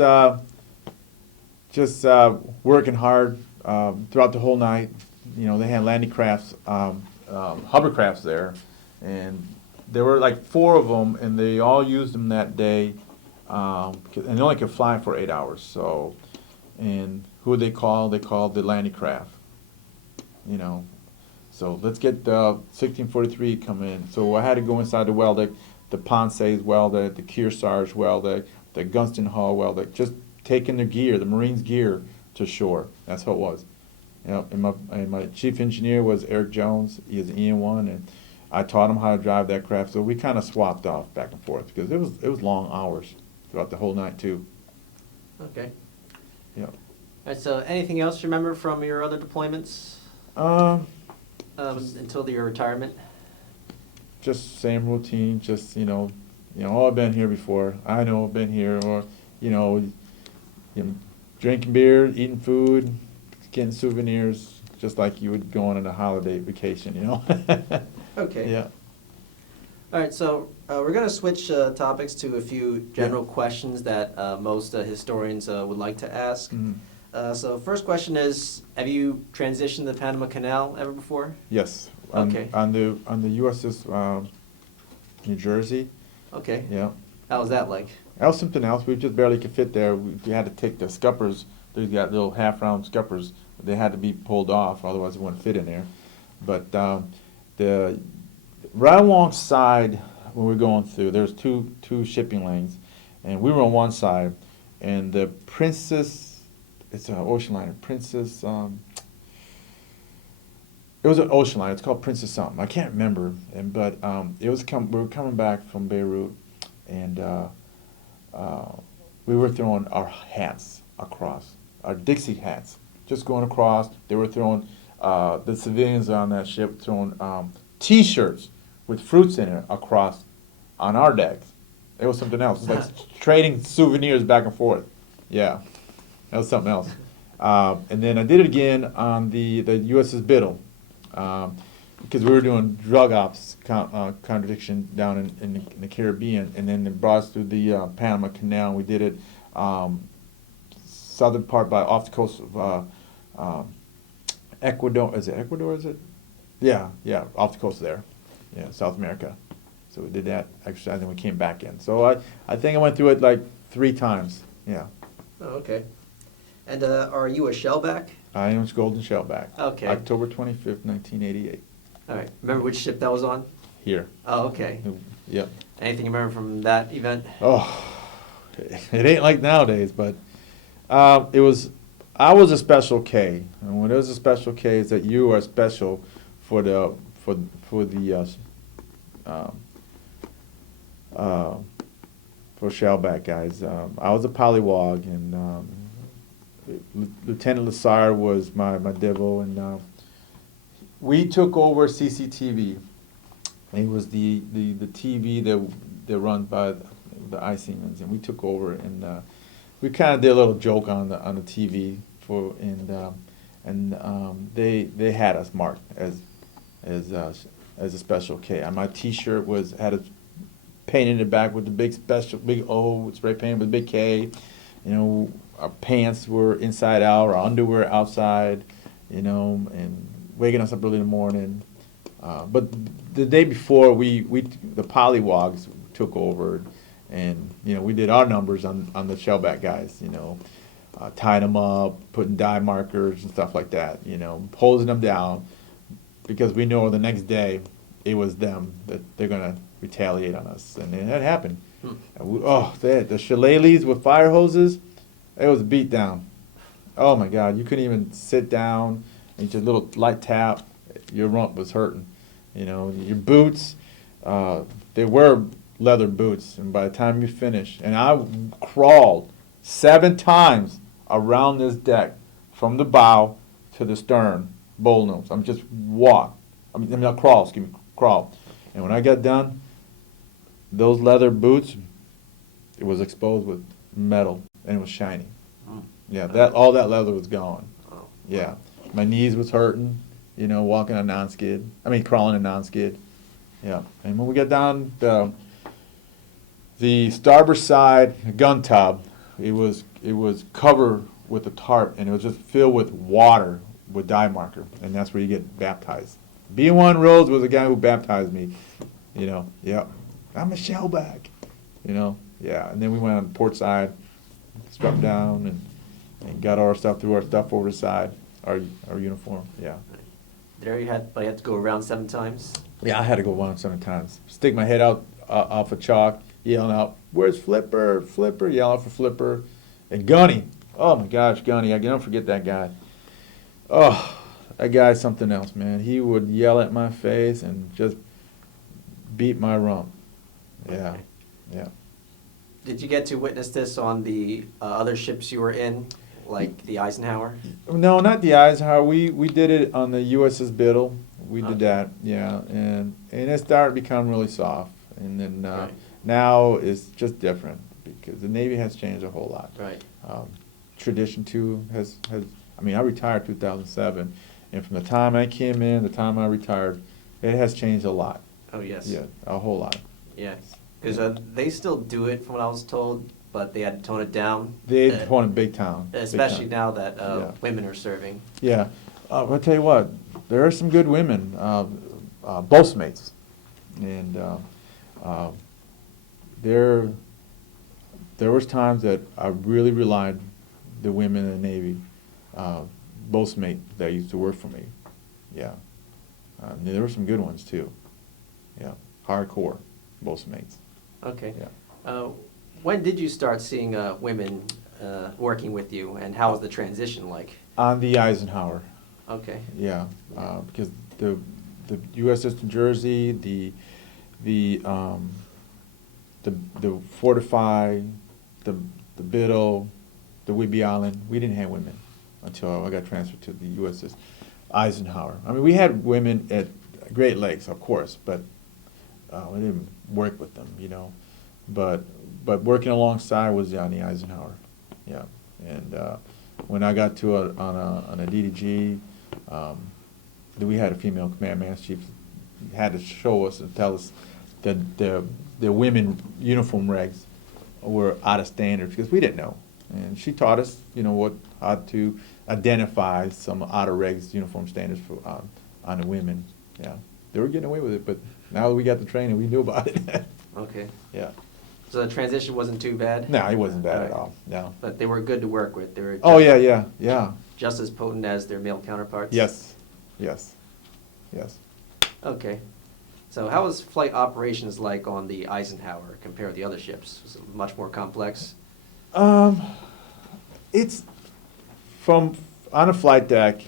working hard throughout the whole night. They had landing crafts, hovercrafts there, and there were like 4 of them, and they all used them that day, and they only could fly for 8 hours. So, and who would they call? They called the landing craft. So let's get the 1643 come in. So I had to go inside the well deck, the Ponce's well deck, the Kearsarge well deck, the Gunston Hall well deck, just taking the gear, the Marines' gear, to shore. That's how it was. And my chief engineer was Eric Jones. He is an EN1, and I taught him how to drive that craft. So we kind of swapped off back and forth because it was long hours throughout the whole night too. Okay. Yeah. All right. So anything else you remember from your other deployments? Until your retirement? Just same routine, just, I've been here before. I know I've been here, or, drinking beer, eating food, getting souvenirs, just like you would go on a holiday vacation, Okay. Yeah. All right, so we're going to switch topics to a few general questions that most historians would like to ask. Mhm. So first question is, have you transitioned the Panama Canal ever before? Yes. Okay. On the USS New Jersey. Okay. Yeah. How was that like? That was something else. We just barely could fit there. We had to take the scuppers. They've got little half-round scuppers. They had to be pulled off, otherwise it wouldn't fit in there. But the right alongside when we were going through, there's two shipping lanes, and we were on one side, and the Princess, it's an ocean liner, Princess. It was an ocean liner. It's called Princess something. I can't remember. But it was we were coming back from Beirut, and we were throwing our hats across, our Dixie hats, just going across. They were throwing the civilians on that ship throwing T-shirts with fruits in it across on our decks. It was something else. It was like trading souvenirs back and forth. Yeah, that was something else. And then I did it again on the USS Biddle. because we were doing drug ops contradiction down in the Caribbean, and then it brought us through the Panama Canal. And we did it southern part off the coast of Ecuador. Is it Ecuador? Is it? Yeah, off the coast there. Yeah, South America. So we did that exercise, and we came back in. So I think I went through it like 3 times. Yeah. Oh, okay. And are you a shellback? I am Golden Shellback. Okay. October 25th, 1988. All right. Remember which ship that was on? Here. Oh, okay. Yep. Anything you remember from that event? Oh, it ain't like nowadays, but it was. I was a special K, and when there's a special K, is that you are special for the for shellback guys. I was a polywog, and Lieutenant Lassard was my devil, and we took over CCTV. It was the TV that run by the Icingmans, and we took over, and we kind of did a little joke on the TV they had us marked as a special K. And my T-shirt had a painted in the back with the big O, spray painted with a big K. You know, our pants were inside out, our underwear outside. You know, and waking us up early in the morning. But the day before, the polywogs took over, and you know we did our numbers on the shellback guys. You know, tying them up, putting dye markers and stuff like that. You know, hosing them down, because we know the next day it was them that they're gonna retaliate on us, and that happened. The shillelaghs with fire hoses, it was a beat down. Oh my God, you couldn't even sit down, and just a little light tap, your rump was hurting. You know, your boots, they were leather boots, and by the time you finish, and I crawled 7 times around this deck from the bow to the stern, bowl nose. I'm just walk. Not crawl, excuse me, crawl. And when I got done, those leather boots, it was exposed with metal, and it was shiny. Yeah, all that leather was gone. Yeah, my knees was hurting. You know, crawling a non-skid. Yeah, and when we got down the starboard side gun tub, it was covered with a tarp, and it was just filled with water with dye marker, and that's where you get baptized. B1 Rhodes was the guy who baptized me. You know, yeah, I'm a shellback. You know, yeah, and then we went on the port side, strapped down, and got all our stuff, threw our stuff over the side, our uniform. Yeah. There you had to go around 7 times? Yeah, I had to go around 7 times. Stick my head out off a chalk, yelling out, "Where's Flipper? Flipper!" Yelling for Flipper. And Gunny. Oh my gosh, Gunny. I don't forget that guy. Oh, that guy's something else, man. He would yell at my face and just beat my rump. Yeah, Okay. yeah. Did you get to witness this on the other ships you were in, like the Eisenhower? No, not the Eisenhower. We did it on the USS Biddle. We did Okay. that, yeah, and it started to become really soft, and then Right. now it's just different because the Navy has changed a whole lot. Right. Tradition too has. I mean, I retired 2007, and from the time I came in, the time I retired, it has changed a lot. Oh, yes. Yeah, a whole lot. Yes. Because they still do it, from what I was told, but they had to tone it down. They want a big town, Especially big town. now that Yeah. women are serving. Yeah, I'll tell you what. There are some good women, boatmates, and there was times that I really relied the women in the Navy, boatmate that used to work for me. Yeah, there were some good ones too. Yeah, hardcore boatmates. Okay. Yeah. When did you start seeing women working with you, and how was the transition like? On the Eisenhower. Okay. Yeah, because the USS New Jersey, the Fortify, the Biddle, the Whidbey Island, we didn't have women until I got transferred to the USS Eisenhower. I mean, we had women at Great Lakes, of course, but we didn't work with them, you know. But working alongside was on the Eisenhower, yeah. And when I got to on a DDG, we had a female command master chief had to show us and tell us that the women uniform regs were out of standard because we didn't know. And she taught us, how to identify some out of regs uniform standards for on the women. Yeah, they were getting away with it, but now that we got the training, we knew about it. Okay. Yeah. So the transition wasn't too bad? No, it wasn't bad at Alright. all. No. But they were good to work with. They were Oh yeah. just as potent as their male counterparts? Yes. Okay. So how was flight operations like on the Eisenhower compared to the other ships? Was it much more complex? It's from on a flight deck.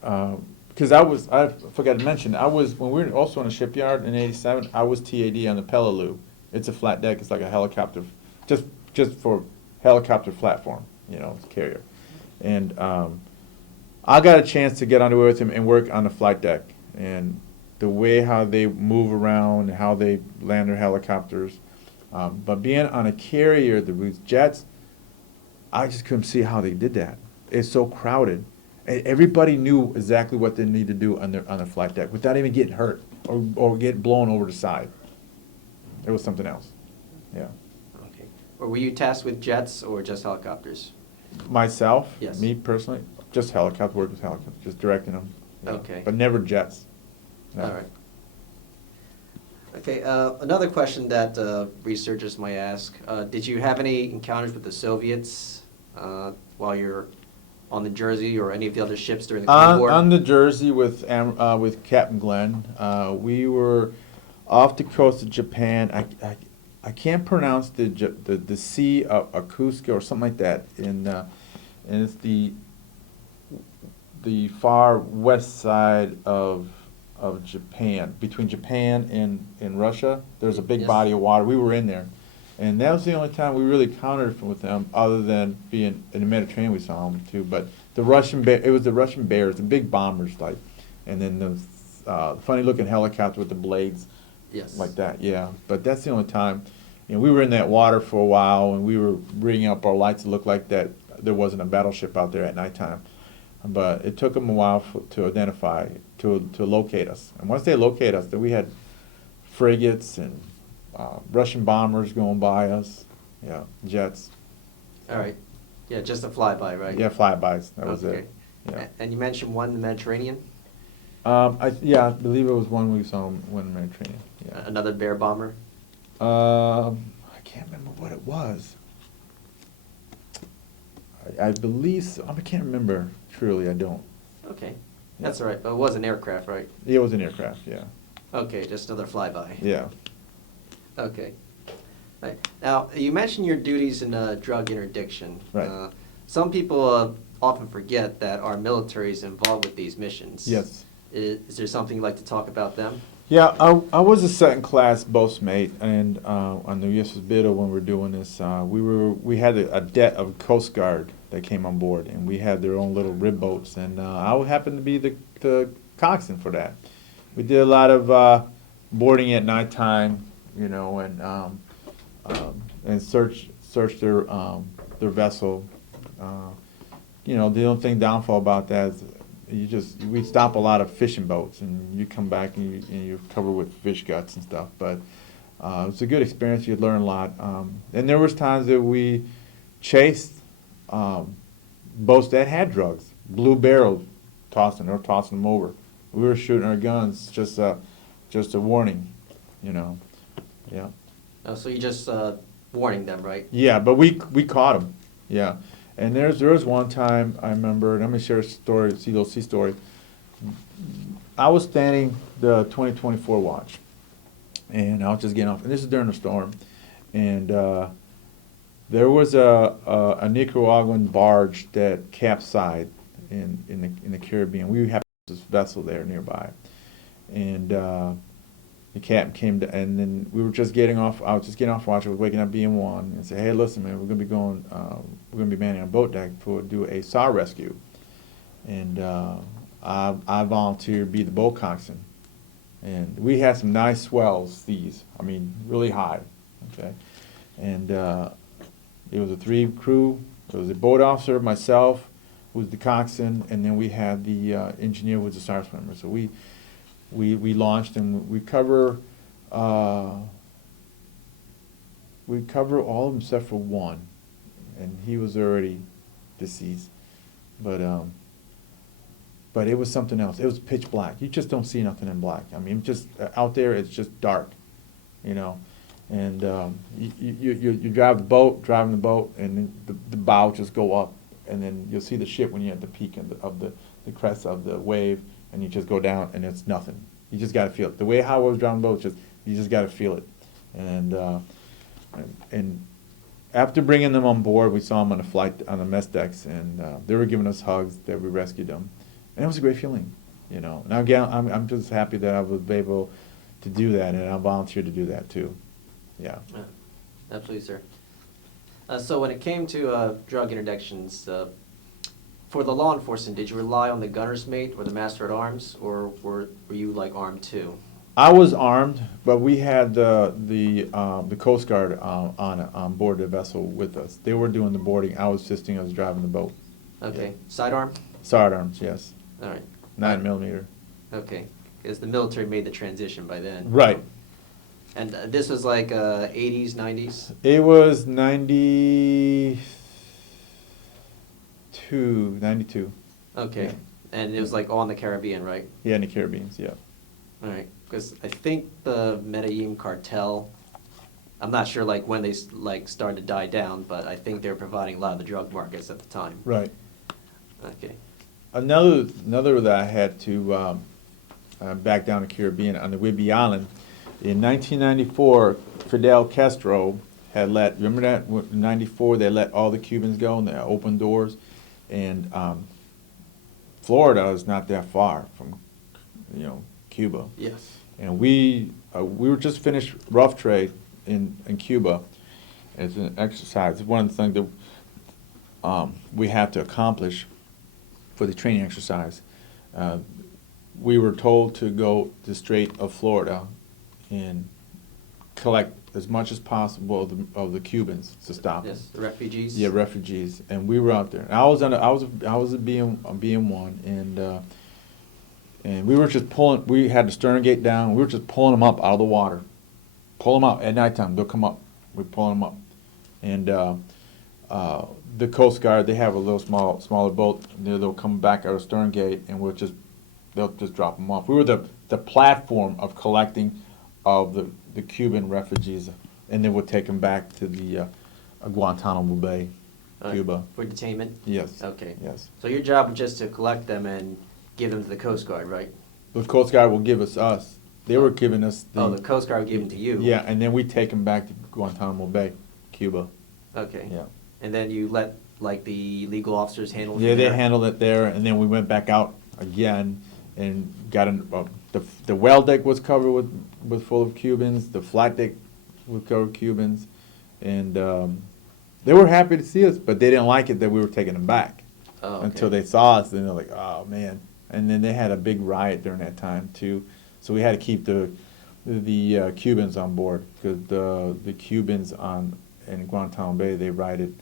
Because I forgot to mention, when we were also in a shipyard in '87, I was TAD on the Peleliu. It's a flat deck. It's like a helicopter, just for helicopter platform, carrier. And I got a chance to get under with him and work on the flight deck. And the way how they move around, how they land their helicopters. But being on a carrier, the jets, I just couldn't see how they did that. It's so crowded. Everybody knew exactly what they needed to do on their flight deck without even getting hurt or get blown over the side. It was something else. Yeah. Okay. Or were you tasked with jets or just helicopters? Myself, Yes. me personally, just helicopter, work with helicopters, just directing them. Okay. But never jets. No. All right. Okay, another question that researchers might ask, did you have any encounters with the Soviets while you're on the Jersey or any of the other ships during the Cold War? On the Jersey with Captain Glenn, we were off the coast of Japan. I can't pronounce the Sea of Akuska or something like that. And it's the far west side of Japan, between Japan and Russia. There's a big Yes. body of water. We were in there, and that was the only time we really encountered with them, other than being in the Mediterranean. We saw them too, but it was the Russian bears, the big bombers, like, and then the funny looking helicopter with the blades, Yes. like that. Yeah, but that's the only time. We were in that water for a while, and we were rigging up our lights to look like that there wasn't a battleship out there at nighttime. But it took them a while to identify, to locate us. And once they locate us, then we had frigates and Russian bombers going by us, jets. All right. Yeah, just a flyby, right? Yeah, flybys. That was Okay. it. Yeah. And you mentioned one in the Mediterranean? I believe it was one we saw one in the Mediterranean. Yeah. Another bear bomber? I can't remember what it was. I believe so. I can't remember. Truly, I don't. Okay. That's all right. But it was an aircraft, right? It was an aircraft, yeah. Okay, just another flyby. Yeah. Okay. Right. Now, you mentioned your duties in drug interdiction. Right. Some people often forget that our military is involved with these missions. Yes. Is there something you'd like to talk about them? Yeah, I was a second class boatmate, and on the USS Biddle when we were doing this, we had a debt of Coast Guard that came on board, and we had their own little rib boats, and I happened to be the coxswain for that. We did a lot of boarding at nighttime, and search their vessel. The only thing downfall about that is we stop a lot of fishing boats, and you come back and you're covered with fish guts and stuff. But it's a good experience. You learn a lot. And there was times that we chased boats that had drugs, blue barrels, tossing them over. We were shooting our guns, just a warning, Yeah. Oh, so you just warning them, right? Yeah, but we caught them. Yeah. And there was one time I remember, and I'm going to share a story, sea story. I was standing the 2024 watch, and I was just getting off, and this is during the storm, and there was a Nicaraguan barge that capsized in the Caribbean. We had this vessel there nearby, and the captain came to, and then we were just getting off. I was just getting off watch. I was waking up BM1 and said, "Hey, listen, man, we're gonna be manning a boat deck to do a SAW rescue." And I volunteered to be the boat coxswain. And we had some nice swells, these. I mean, really high. Okay, and it was a 3 crew. It was a boat officer, myself, was the coxswain, and then we had the engineer was the star swimmer. So we launched, and we cover all of them except for one, and he was already deceased. But it was something else. It was pitch black. You just don't see nothing in black. I mean, just out there, it's just dark, you know. And you drive driving the boat, and then the bow just go up, and then you'll see the ship when you're at the peak of the crest of the wave, and you just go down, and it's nothing. You just got to feel it. The way how I was driving the boat, you just got to feel it. And after bringing them on board, we saw them on the flight on the mess decks, and they were giving us hugs that we rescued them, and it was a great feeling, you know. Now again, I'm just happy that I was able to do that, and I volunteered to do that too. Yeah. Absolutely, sir. So when it came to drug interdictions, for the law enforcement, did you rely on the gunner's mate or the master at arms, or were you like armed too? I was armed, but we had the Coast Guard on board the vessel with us. They were doing the boarding. I was assisting. I was driving the boat. Okay. Yeah. Sidearm? Sidearms, yes. All right. 9mm. Okay. Because the military made the transition by then. Right. And this was like 80s, 90s? It was 92. Okay. Yeah. And it was like all in the Caribbean, right? Yeah, in the Caribbean, yeah. All right. Because I think the Medellin cartel, I'm not sure like when they like started to die down, but I think they were providing a lot of the drug markets at the time. Right. Okay. Another that I had to back down the Caribbean on the Whidbey Island. In 1994, Fidel Castro had remember that? In 94, they let all the Cubans go and they opened doors. And Florida is not that far from, Cuba. Yes. And we were just finished rough trade in Cuba as an exercise. It's one of the things that we have to accomplish for the training exercise. We were told to go to the Strait of Florida and collect as much as possible of the Cubans to stop them. Yes, the refugees. Yeah, refugees, and we were out there. And I was a BM1, and we were just pulling. We had the stern gate down. We were just pulling them up out of the water, pull them out at nighttime. They'll come up. We're pulling them up, and the Coast Guard, they have a little smaller boat. They'll come back out of the stern gate, and they'll just drop them off. We were the platform of collecting of the Cuban refugees, and then we'll take them back to the Guantanamo Bay, Cuba. For detainment? Yes. Okay. Yes. So your job was just to collect them and give them to the Coast Guard, right? The Coast Guard will give us. They were giving us the Coast Guard would give them to you? Yeah, and then we take them back to Guantanamo Bay, Cuba. Okay. Yeah. And then you let, like, the legal officers handle it? Yeah, they handled it there, and then we went back out again and got the well deck was covered with full of Cubans. The flat deck was covered with Cubans, and they were happy to see us, but they didn't like it that we were taking them back until they saw us, and they're like, "Oh man!" And then they had a big riot during that time too, so we had to keep the Cubans on board because the Cubans in Guantanamo Bay, they rioted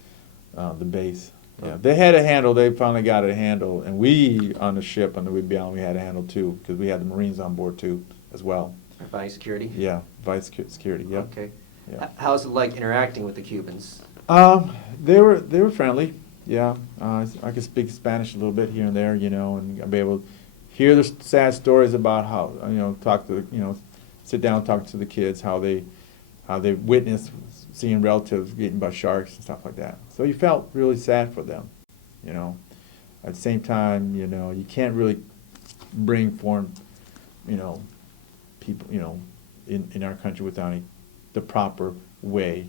the base. Yeah, they had a handle. They finally got a handle, and we on the ship on the Whidbey Island, we had a handle too because we had the Marines on board too as well. Vice security. Yeah, vice security. Yep. Okay. Yeah. How's it like interacting with the Cubans? They were friendly. Yeah, I could speak Spanish a little bit here and there, and I'll be able to hear the sad stories about how sit down and talk to the kids how they witnessed seeing relatives getting by sharks and stuff like that. So you felt really sad for them, At the same time, you can't really bring foreign, people, in our country without the proper way,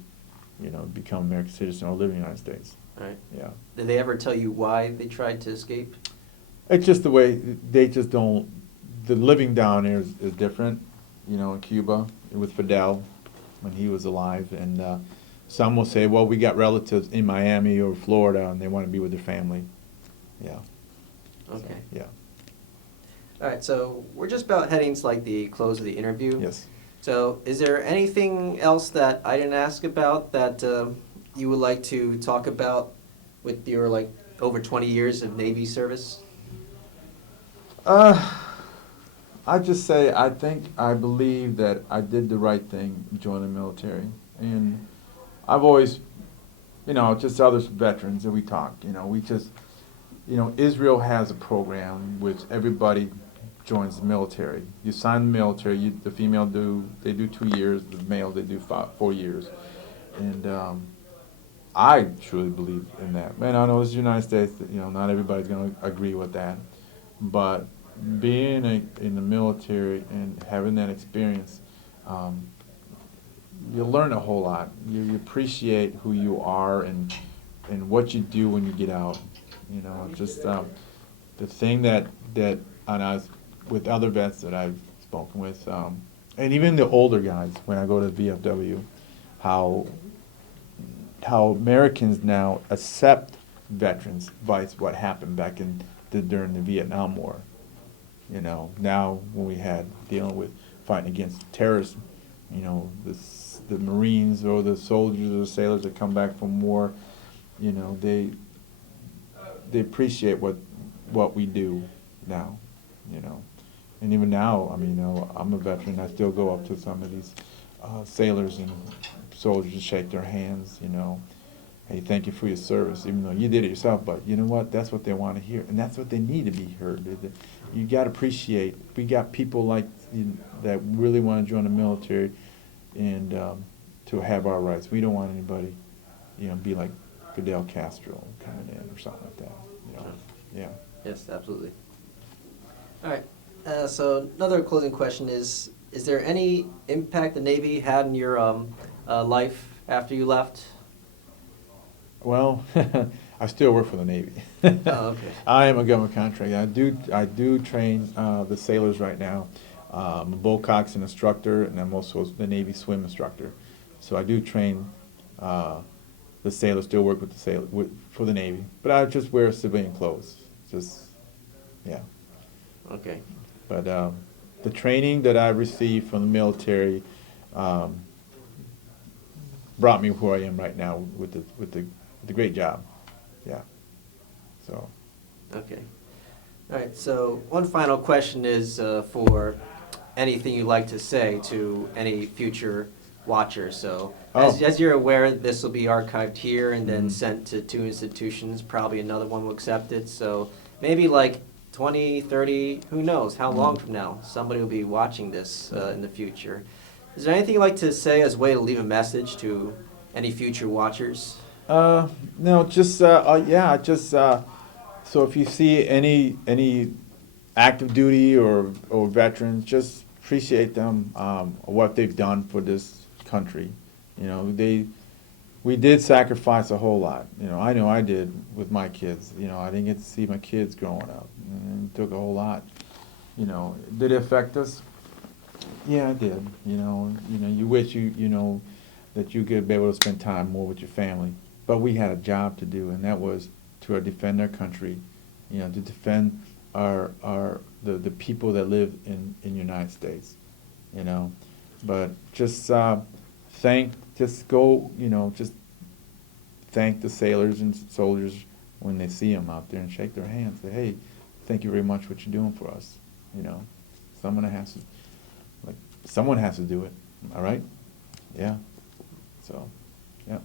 become American citizen or live in the United States. Right. Yeah. Did they ever tell you why they tried to escape? It's just the way they just don't. The living down there is different, in Cuba with Fidel when he was alive, and some will say, well, we got relatives in Miami or Florida, and they want to be with their family. Yeah. Okay. So, yeah. All right, so we're just about heading to like the close of the interview. Yes. So is there anything else that I didn't ask about that you would like to talk about with your like over 20 years of Navy service? I just say I believe that I did the right thing joining the military, and I've always, just other veterans that we talk, we just, Israel has a program which everybody joins the military. You sign the military. The female they do 2 years. The male they do 4 years, and I truly believe in that. Man, I know it's the United States. Not everybody's going to agree with that, but being in the military and having that experience, you learn a whole lot. You appreciate who you are and what you do when you get out. Just the thing that and I was with other vets that I've spoken with, and even the older guys when I go to VFW, how Americans now accept veterans vice what happened back during the Vietnam War. Now when we had dealing with fighting against terrorism, the Marines or the soldiers or the sailors that come back from war, they appreciate what we do now, And even now, I'm a veteran. I still go up to some of these sailors and soldiers and shake their hands, Hey, thank you for your service, even though you did it yourself. But you know what? That's what they want to hear, and that's what they need to be heard. You got to appreciate. We got people like that really want to join the military, and to have our rights. We don't want anybody, be like Fidel Castro coming in or something like that. Yeah. Yes, absolutely. All right. So another closing question is there any impact the Navy had in your life after you left? Well, I still work for the Navy. Oh, okay. I am a government contractor. I do train the sailors right now. I'm a bull coxswain instructor, and I'm also the Navy swim instructor. So I do train the sailors. Still work with for the Navy, but I just wear civilian clothes. Yeah. Okay. But the training that I received from the military brought me where I am right now with the great job. Yeah. So. Okay. All right. So one final question is for anything you'd like to say to any future watchers. So as you're aware, this will be archived here and then sent to 2 institutions. Probably another one will accept it. So maybe like 20, 30, who knows how long from now, somebody will be watching this in the future. Is there anything you'd like to say as a way to leave a message to any future watchers? No, just so if you see any active duty or veterans, just appreciate them, what they've done for this country. We did sacrifice a whole lot. I know I did with my kids. I didn't get to see my kids growing up. It took a whole lot. Did it affect us? Yeah, it did. You wish that you could be able to spend time more with your family. But we had a job to do, and that was to defend our country, to defend the people that live in the United States, But just thank the sailors and soldiers when they see them out there and shake their hands. Say, hey, thank you very much for what you're doing for us. Someone has to do it. All right? Yeah. So, yeah.